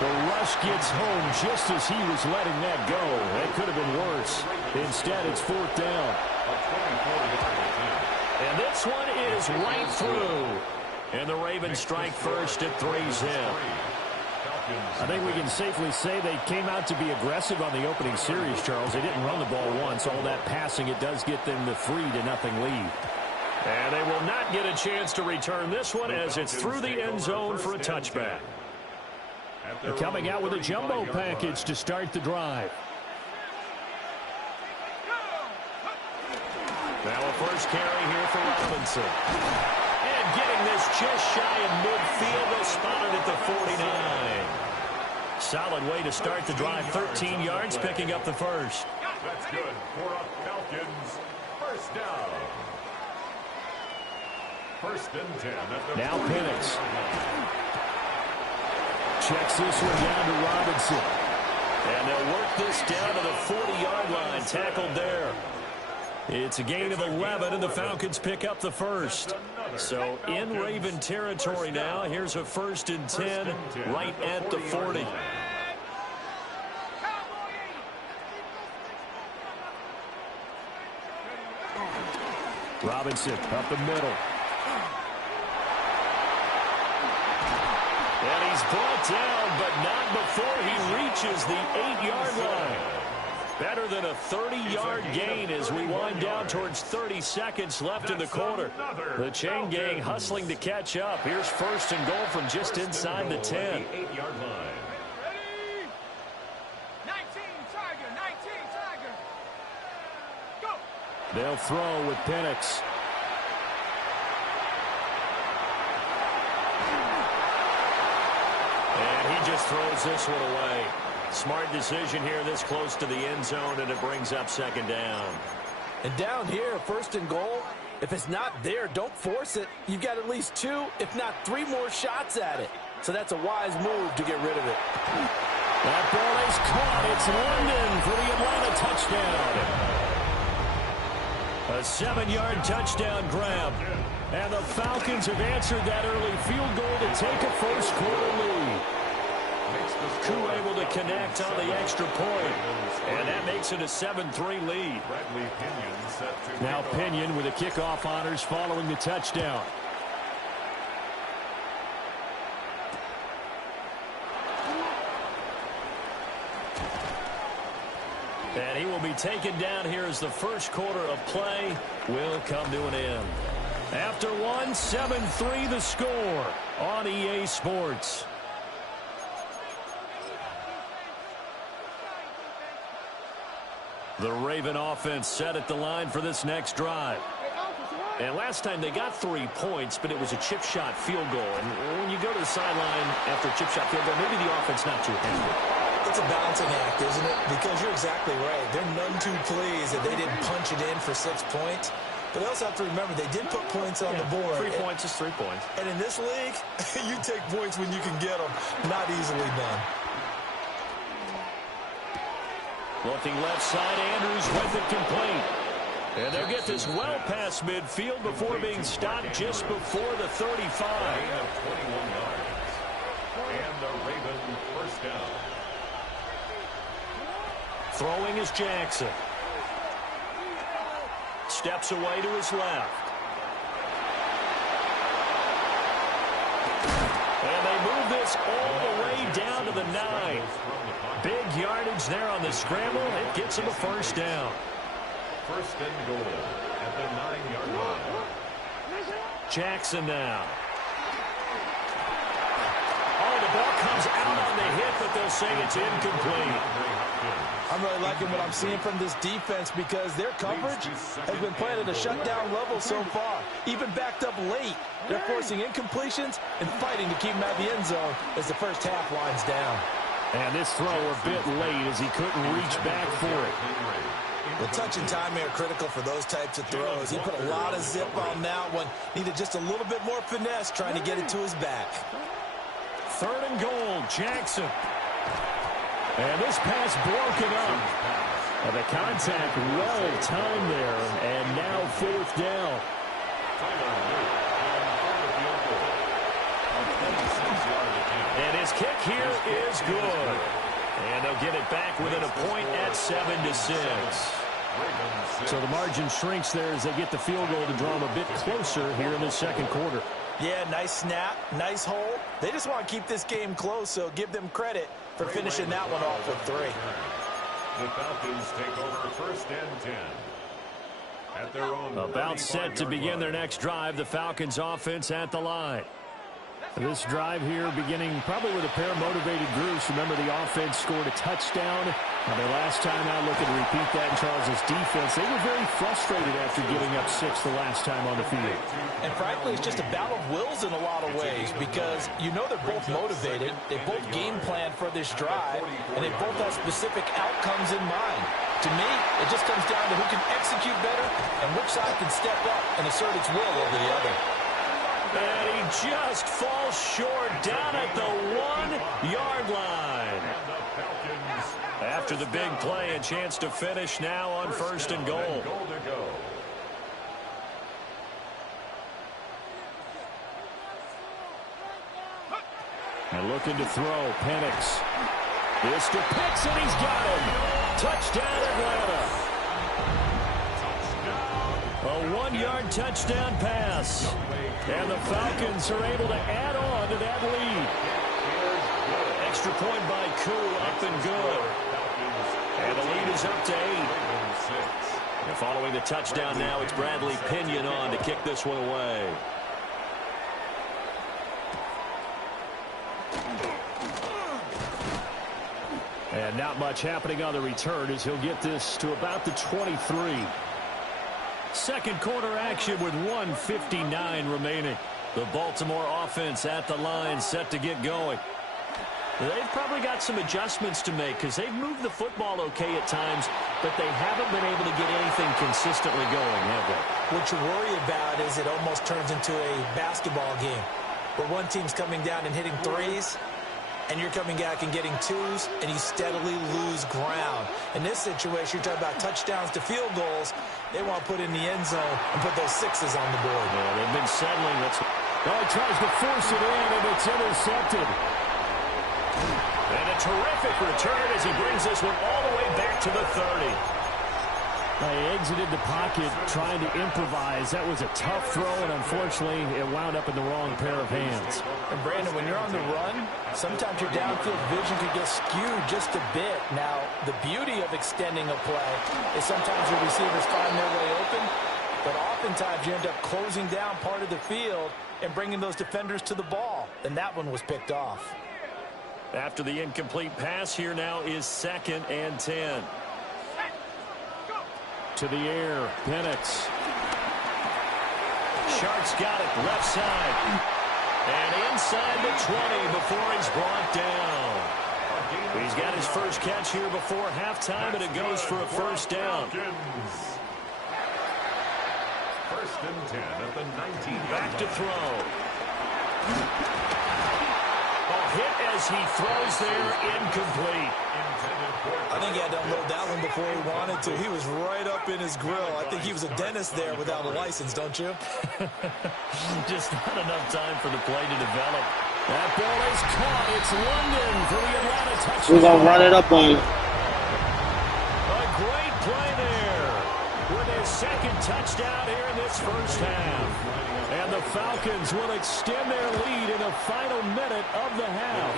The rush gets home just as he was letting that go. That could have been worse. Instead, it's 4th down. And this one is right through. And the Ravens strike first at 3-zip. I think we can safely say they came out to be aggressive on the opening series, Charles. They didn't run the ball once. All that passing, it does get them the 3-0 lead. And they will not get a chance to return this one as it's through the end zone for a touchback. They're coming out with a jumbo package to start the drive. Now a first carry here for Robinson. And getting this just shy of midfield. They'll spot it at the 49. Solid way to start the drive. 13 yards, picking up the first. That's good for a Falcons first down. First and 10 at the now Penix. Checks this one down to Robinson. And they'll work this down to the 40-yard line. Tackled there. It's a gain of 11, and the Falcons pick up the first. So in Raven territory now. Here's a first and 10 right at the 40. Robinson up the middle. And he's brought down, but not before he reaches the 8-yard line. Better than a 30-yard gain as we wind down towards 30 seconds left in the quarter. The chain gang hustling to catch up. Here's first and goal from just inside the 10. 8-yard line. They'll throw with Penix. And he just throws this one away. Smart decision here this close to the end zone, and it brings up second down. And down here, first and goal, if it's not there, don't force it. You've got at least 2, if not 3 more shots at it. So that's a wise move to get rid of it. That ball is caught. It's London for the Atlanta touchdown. A 7-yard touchdown grab. And the Falcons have answered that early field goal to take a first quarter lead. Koo able to connect on the extra point. And that makes it a 7-3 lead. Now Pinion with the kickoff honors following the touchdown. And he will be taken down here as the first quarter of play will come to an end. After one, 7-3 the score on EA Sports. The Raven offense set at the line for this next drive. And last time they got 3 points, but it was a chip shot field goal. And when you go to the sideline after a chip shot field goal, maybe the offense not too happy. It's a balancing act, isn't it? Because you're exactly right. They're none too pleased that they didn't punch it in for 6 points. But they also have to remember they did put points on the board. 3 points is 3 points. And in this league, you take points when you can get them. Not easily done. Looking left side, Andrews with it complete. And they'll get this well past midfield before being stopped just before the 35. 21 yards. And the Ravens first down. Throwing is Jackson. Steps away to his left. And they move this all the way down to the 9. Big yardage there on the scramble. It gets him a first down. First and goal at the 9-yard line. Jackson now. Oh, the ball comes out on the hit, but they'll say it's incomplete. I'm really liking what I'm seeing from this defense because their coverage has been playing at a shutdown level so far. Even backed up late, they're forcing incompletions and fighting to keep them out of the end zone as the first half winds down. And this throw a bit late as he couldn't reach back for it. The touch and timing are critical for those types of throws. He put a lot of zip on that one. Needed just a little bit more finesse trying to get it to his back. Third and goal, Jackson. And this pass broken up. And the contact well timed there. And now fourth down. And his kick here is good. And they'll get it back within a point at 7-6. So the margin shrinks there as they get the field goal to draw them a bit closer here in the second quarter. Yeah, nice snap, nice hole. They just want to keep this game close, so give them credit for finishing that one off with 3. The Falcons take over first and 10. At their own about set to begin their next drive, the Falcons offense at the line. This drive here beginning probably with a pair of motivated groups. Remember, the offense scored a touchdown. Now, their last time out, looking to repeat that in Charles' defense. They were very frustrated after giving up 6 the last time on the field. And frankly, it's just a battle of wills in a lot of ways because you know they're both motivated. They both game plan for this drive, and they both have specific outcomes in mind. To me, it just comes down to who can execute better and which side can step up and assert its will over the other. And he just falls short down at the 1-yard line. After the big play, a chance to finish now on first and goal. And looking to throw, Penix. This to Pitts, and he's got him. Touchdown, Atlanta. A 1-yard touchdown pass. And the Falcons are able to add on to that lead. Extra point by Koo, up and good. And the lead is up to 8. And following the touchdown now, it's Bradley Pinion on to kick this one away. And not much happening on the return as he'll get this to about the 23. Second quarter action with 1:59 remaining. The Baltimore offense at the line set to get going. They've probably got some adjustments to make because they've moved the football okay at times, but they haven't been able to get anything consistently going, have they? What you worry about is it almost turns into a basketball game where one team's coming down and hitting threes, and you're coming back and getting twos, and you steadily lose ground. In this situation, you're talking about touchdowns to field goals. They want to put in the end zone and put those 6s on the board. Yeah, they've been settling. He tries to force it in, and it's intercepted. And a terrific return as he brings this one all the way back to the 30. They exited the pocket trying to improvise. That was a tough throw, and unfortunately, it wound up in the wrong pair of hands. And, Brandon, when you're on the run, sometimes your downfield vision can get skewed just a bit. Now, the beauty of extending a play is sometimes your receivers find their way open, but oftentimes you end up closing down part of the field and bringing those defenders to the ball, and that one was picked off. After the incomplete pass, here now is 2nd and 10. To the air, Penix. Sharp's got it, left side. And inside the 20 before he's brought down. He's got his first catch here before halftime, and it goes for a first down. First and 10 at the 19. Back to throw. Hit as he throws there, incomplete. I think he had to unload that one before he wanted to. He was right up in his grill. I think he was a dentist there without a license, don't you? Just not enough time for the play to develop. That ball is caught. It's London for the Atlanta touchdown. We're going to run it up on you. A great play there with his second touchdown here in this first half. And the Falcons will extend their lead in the final minute of the half.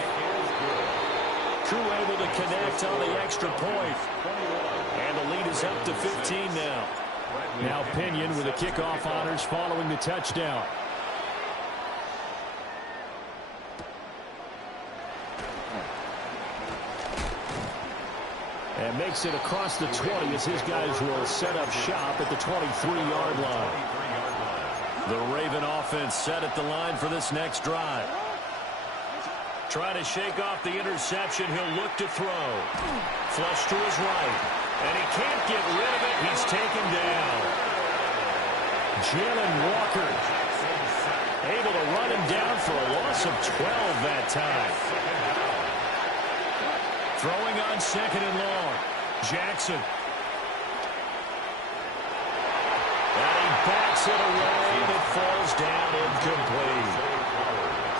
Koo able to connect on the extra point. And the lead is up to 15 now. Now Pinion with the kickoff honors following the touchdown. And makes it across the 20 as his guys will set up shop at the 23-yard line. The Raven offense set at the line for this next drive. Trying to shake off the interception. He'll look to throw. Flush to his right. And he can't get rid of it. He's taken down. Jalen Walker able to run him down for a loss of 12 that time. Throwing on 2nd and long. Jackson. And he backs it away. It falls down incomplete.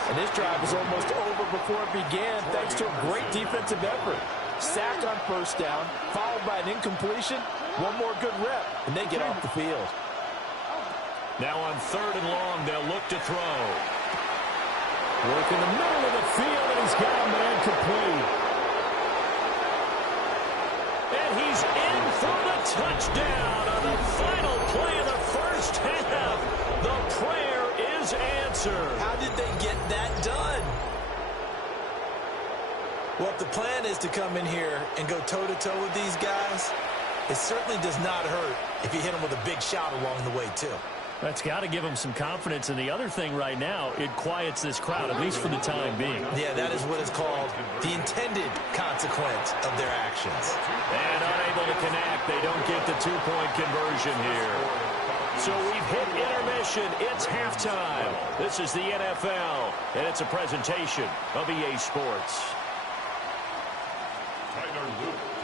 And this drive was almost over before it began thanks to a great defensive effort. Sack on first down, followed by an incompletion. One more good rep, and they get off the field. Now on 3rd and long, they'll look to throw. Work in the middle of the field, and he's got a man complete. And he's in for the touchdown on the final play of the first half. The prayer is answered. How did they get that done? Well, if the plan is to come in here and go toe-to-toe with these guys, it certainly does not hurt if you hit them with a big shot along the way, too. That's got to give them some confidence. And the other thing right now, it quiets this crowd, at least for the time being. Yeah, that is what is called the intended consequence of their actions. And unable to connect. They don't get the two-point conversion here. So we've hit intermission. It's halftime. This is the NFL, and it's a presentation of EA Sports.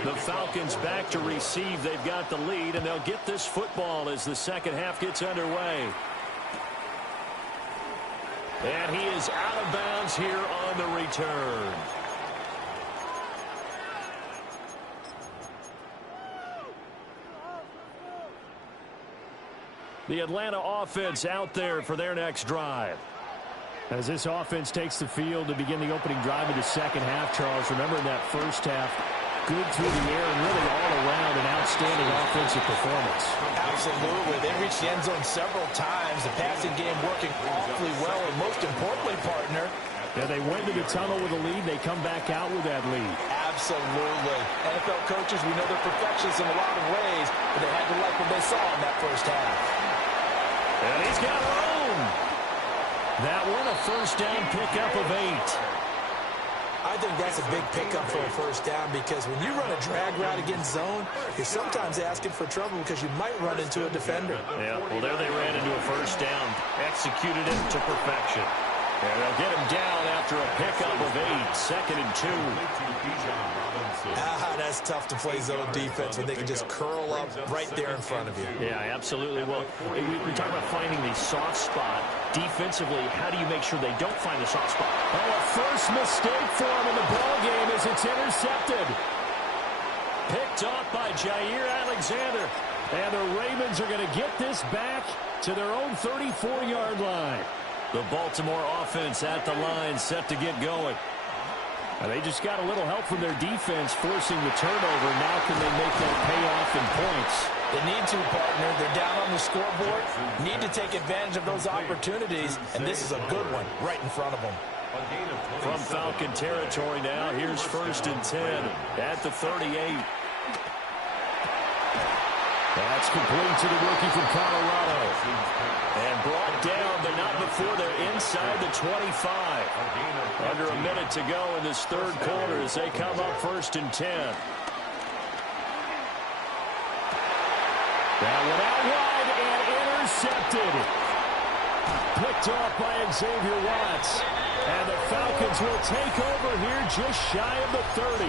The Falcons back to receive. They've got the lead, and they'll get this football as the second half gets underway. And he is out of bounds here on the return. The Atlanta offense out there for their next drive. As this offense takes the field to begin the opening drive of the second half, Charles, remember in that first half, good through the air and really all around an outstanding offensive performance. Absolutely. They reached the end zone several times. The passing game working awfully well, and most importantly, partner, yeah, they went to the tunnel with a lead. They come back out with that lead. Absolutely. NFL coaches, we know they're perfectionists in a lot of ways, but they had to like what they saw in that first half. And he's got room. That one, a first down pickup of 8. I think that's a big pickup for a first down because when you run a drag route against zone, you're sometimes asking for trouble because you might run into a defender. Yeah, well, there they ran into a first down, executed it to perfection. And they'll get him down after a pickup of 8, 2nd and 2. That's tough to play zone defense when they can just curl up right there in front of you. Yeah, absolutely. Well, we talk about finding the soft spot. Defensively, how do you make sure they don't find the soft spot? Oh, a first mistake for him in the ball game as it's intercepted. Picked off by Jair Alexander. And the Ravens are going to get this back to their own 34-yard line. The Baltimore offense at the line, set to get going. And they just got a little help from their defense forcing the turnover. Now can they make that pay off in points? They need to, partner. They're down on the scoreboard. Need to take advantage of those opportunities, and this is a good one right in front of them. From Falcon territory now, here's 1st and 10 at the 38. That's complete to the rookie from Colorado. And brought down, but not before they're inside the 25. Under a minute to go in this third quarter as they come up 1st and 10. That one out wide and intercepted. Picked off by Xavier Watts. And the Falcons will take over here just shy of the 30.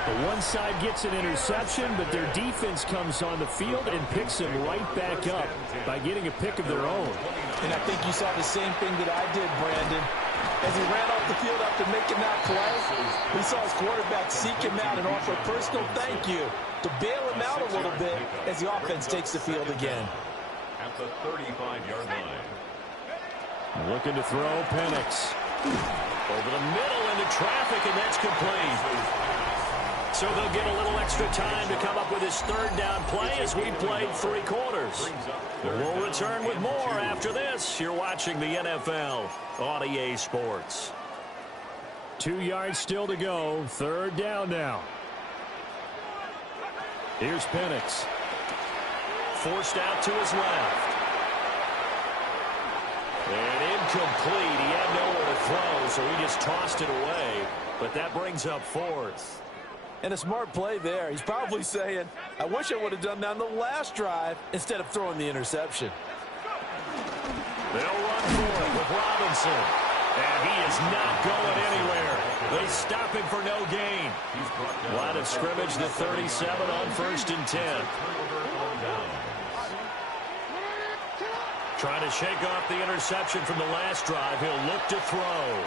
The one side gets an interception, but their defense comes on the field and picks them right back up by getting a pick of their own. And I think you saw the same thing that I did, Brandon. As he ran off the field after making that play, we saw his quarterback seek him out and offer a personal thank you to bail him out a little bit as the offense takes the field again. At the 35-yard line. Looking to throw, Penix. Over the middle into traffic, and that's complete. So they'll get a little extra time to come up with his third down play as we played 3 quarters. We'll return with more after this. You're watching the NFL on EA Sports. 2 yards still to go. 3rd down now. Here's Penix. Forced out to his left. And incomplete. He had nowhere to throw, so he just tossed it away. But that brings up 4th. And a smart play there. He's probably saying, I wish I would have done that on the last drive instead of throwing the interception. They'll run for it with Robinson. And he is not going anywhere. They stop him for no gain. Line of scrimmage, the 37 on 1st and 10. Trying to shake off the interception from the last drive. He'll look to throw.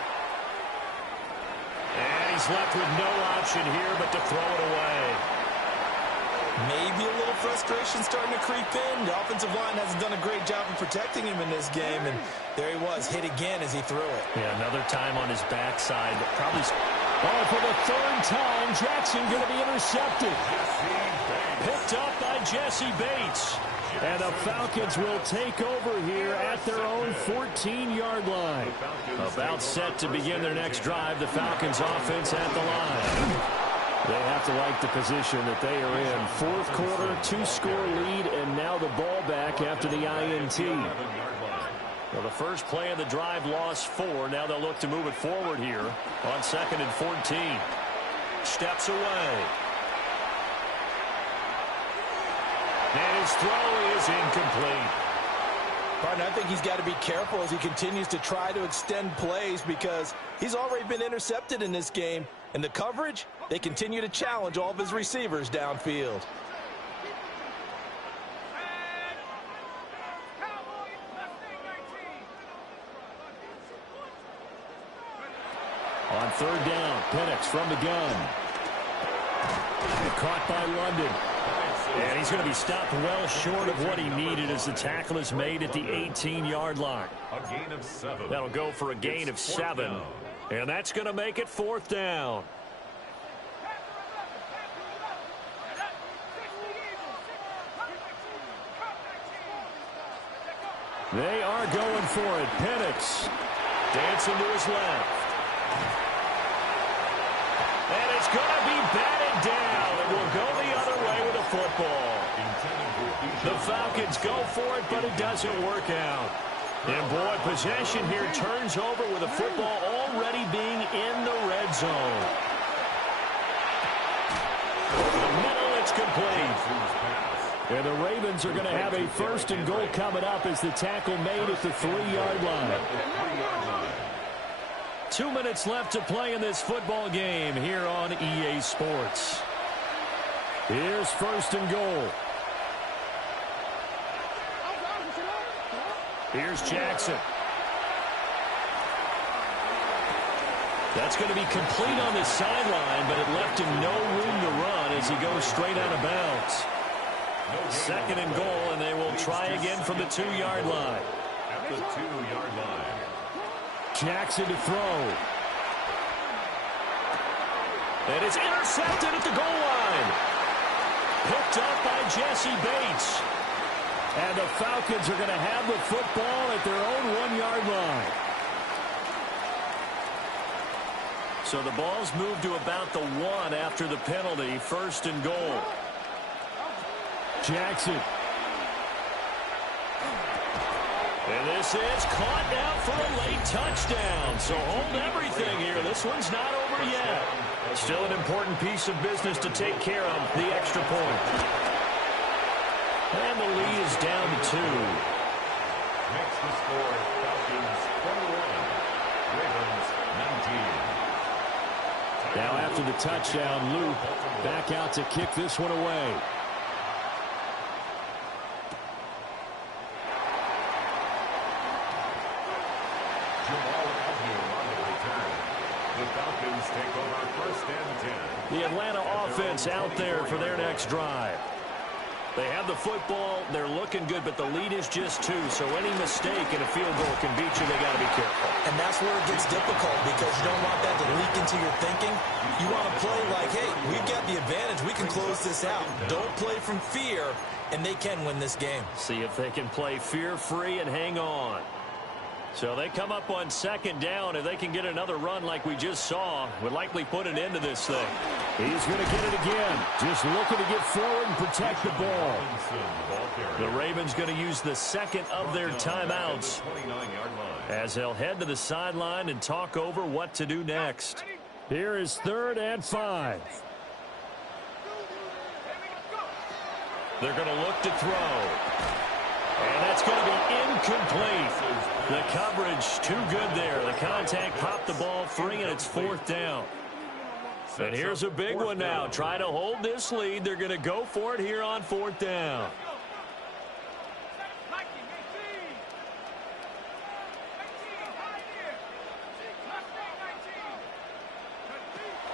And he's left with no option here but to throw it away. Maybe a little frustration starting to creep in. The offensive line hasn't done a great job of protecting him in this game, and there he was, hit again as he threw it. Yeah, another time on his backside. Probably. Oh, for the third time, Jackson going to be intercepted. Picked up by Jesse Bates. And the Falcons will take over here at their own 14-yard line. About set to begin their next drive. The Falcons offense at the line. They have to like the position that they are in. Fourth quarter, 2-score lead, and now the ball back after the INT. Well, the first play of the drive lost 4. Now they'll look to move it forward here on 2nd and 14. Steps away. And his throw is incomplete. Partner, I think he's got to be careful as he continues to try to extend plays because he's already been intercepted in this game. And the coverage, they continue to challenge all of his receivers downfield. On 3rd down, Penix from the gun. Caught by London. And he's going to be stopped well short of what he needed as the tackle is made at the 18-yard line. A gain of 7. That'll go for a gain of 7. And that's going to make it 4th down. They are going for it. Penix dancing to his left. And it's going to be batted down. It will go the other way with the football. The Falcons go for it, but it doesn't work out. And, boy, possession here turns over with the football already being in the red zone. The middle, it's complete. And the Ravens are going to have a 1st and goal coming up as the tackle made at the 3-yard line. 2 minutes left to play in this football game here on EA Sports. Here's 1st and goal. Here's Jackson. That's going to be complete on the sideline, but it left him no room to run as he goes straight out of bounds. 2nd and goal, and they will try again from the 2-yard line. At the 2-yard line. Jackson to throw. And it's intercepted at the goal line. Picked up by Jesse Bates. And the Falcons are going to have the football at their own 1-yard line. So the ball's moved to about the 1 after the penalty. 1st and goal. Jackson. And this is caught now for a late touchdown. So hold everything here. This one's not over yet. Still an important piece of business to take care of, the extra point. And the lead is down to 2. Makes the score Falcons 21, Ravens 19. Now after the touchdown, Luke back out to kick this one away. The Atlanta offense out there for their next drive. They have the football. They're looking good, but the lead is just 2. So any mistake in a field goal can beat you. They got to be careful. And that's where it gets difficult because you don't want that to leak into your thinking. You want to play like, hey, we've got the advantage. We can close this out. Don't play from fear, and they can win this game. See if they can play fear-free and hang on. So they come up on 2nd down. If they can get another run like we just saw, would likely put an end to this thing. He's going to get it again. Just looking to get forward and protect the ball. The Ravens going to use the 2nd of their timeouts as they'll head to the sideline and talk over what to do next. Here is 3rd and 5. They're going to look to throw. And that's going to be incomplete. The coverage too good there. The contact popped the ball free, and it's 4th down. And here's a big one now. Try to hold this lead. They're going to go for it here on 4th down.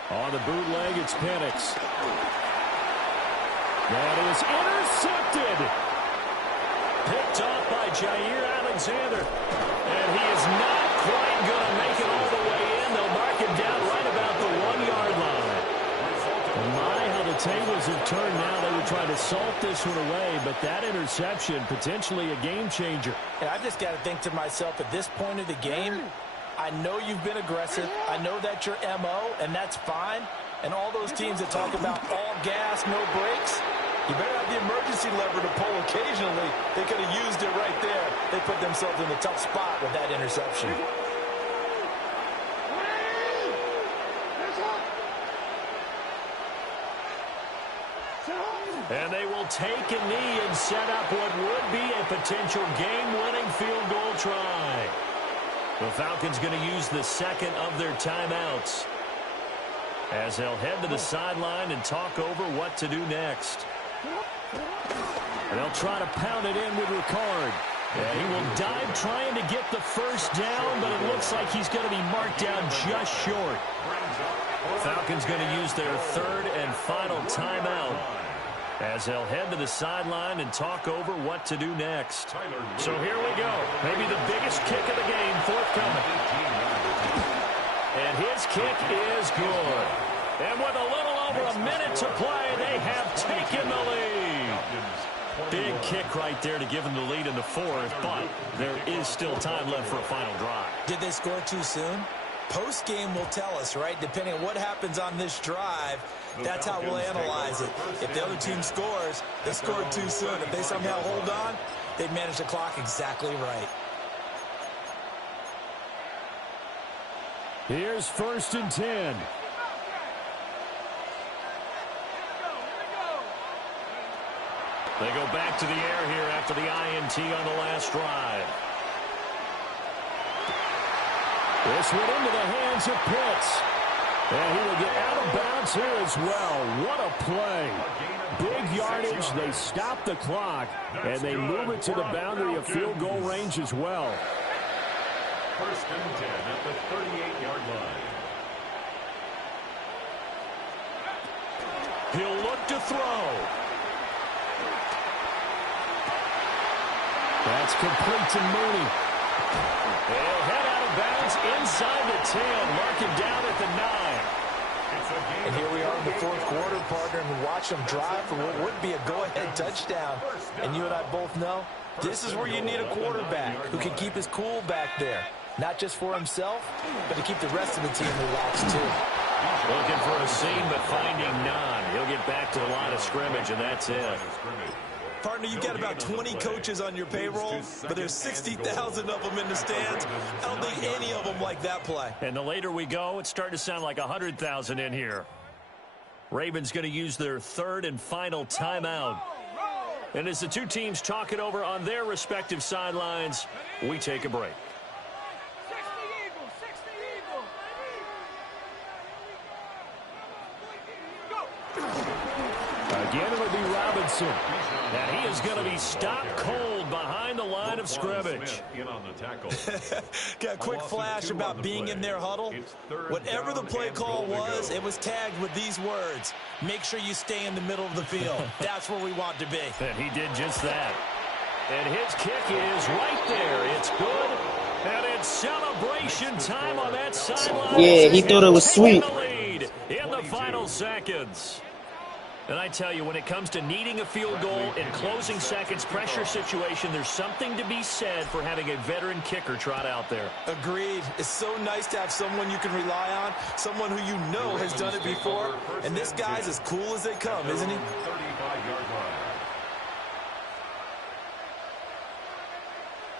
On the bootleg, it's Penix. That is intercepted. Picked off by Jair Alexander. And he is not quite going to make it all the way in. They'll mark him down right about the 1-yard line. My, how the tables have turned now. They were trying to salt this one away, but that interception, potentially a game changer. And I just got to think to myself, at this point of the game, I know you've been aggressive. I know that's your MO, and that's fine. And all those teams that talk about all gas, no brakes, you better have the emergency lever to pull occasionally. They could have used it right there. They put themselves in a tough spot with that interception. And they will take a knee and set up what would be a potential game-winning field goal try. The Falcons going to use the second of their timeouts as they'll head to the sideline and talk over what to do next. And they'll try to pound it in with Ricard. And he will dive trying to get the first down, but it looks like he's going to be marked down just short. Falcons going to use their third and final timeout as they'll head to the sideline and talk over what to do next. So here we go. Maybe the biggest kick of the game forthcoming. And his kick is good. And with a little over a minute to play, they have taken the lead. Big kick right there to give them the lead in the fourth, but there is still time left for a final drive. Did they score too soon? Post-game will tell us, right? Depending on what happens on this drive, that's how we'll analyze it. If the other team scores, they scored too soon. If they somehow hold on, they've managed the clock exactly right. Here's 1st and 10. They go back to the air here after the INT on the last drive. This one into the hands of Pitts. And he will get out of bounds here as well. What a play. Big yardage. They stop the clock, and they move it to the boundary of field goal range as well. 1st and 10 at the 38-yard line. He'll look to throw. That's complete to Mooney. They'll head out of bounds inside the 10. Mark him down at the 9. And here we are in the fourth quarter, partner, and watch them drive for what would be a go-ahead touchdown. And you and I both know this is where you need a quarterback who can keep his cool back there. Not just for himself, but to keep the rest of the team relaxed, too. Looking for a seam, but finding none. He'll get back to the line of scrimmage, and that's it. Partner, you've got about 20 coaches on your payroll, but there's 60,000 of them in the stands. I don't think any of them like that play. And the later we go, it's starting to sound like 100,000 in here. Ravens going to use their third and final timeout. And as the two teams talk it over on their respective sidelines, we take a break. Again, it'll be Robinson. And he is going to be stopped cold behind the line of scrimmage. Got a quick flash about being in their huddle. Whatever the play call was, it was tagged with these words. Make sure you stay in the middle of the field. That's where we want to be. And he did just that. And his kick is right there. It's good. And it's celebration time on that sideline. Yeah, he thought it was sweet. Lead in the final seconds. And I tell you, when it comes to needing a field goal in closing seconds, pressure situation, there's something to be said for having a veteran kicker trot out there. Agreed. It's so nice to have someone you can rely on, someone who you know has done it before. And this guy's as cool as they come, isn't he? 35-yard line.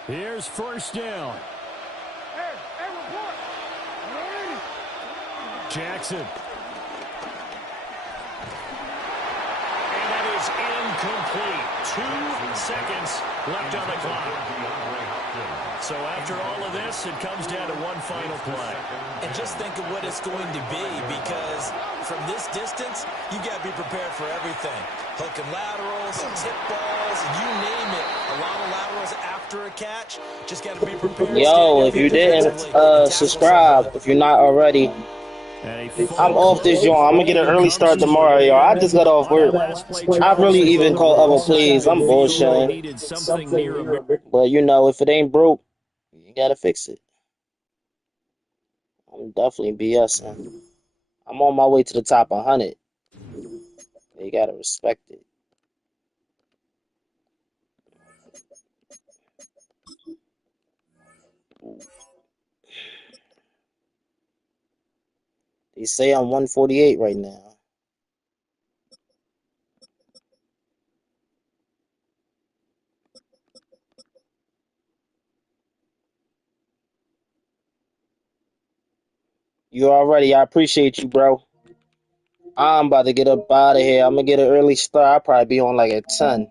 Here's 1st down. Jackson. Incomplete. 2 seconds left on the clock. So after all of this, it comes down to one final play. And just think of what it's going to be, because from this distance, you got to be prepared for everything. Hook and laterals, tip balls, you name it. A lot of laterals after a catch. Just got to be prepared. Yo, if you didn't subscribe, if you're not already, And I'm off this joint. I'm gonna get an early start tomorrow, y'all. I just got off work. I really even call other plays. I'm bullshitting. But you know, if it ain't broke, you gotta fix it. I'm definitely BSing. I'm on my way to the top 100. You gotta respect it. They say I'm 148 right now. You already. I appreciate you, bro. I'm about to get up out of here. I'm gonna get an early start. I'll probably be on like at 10.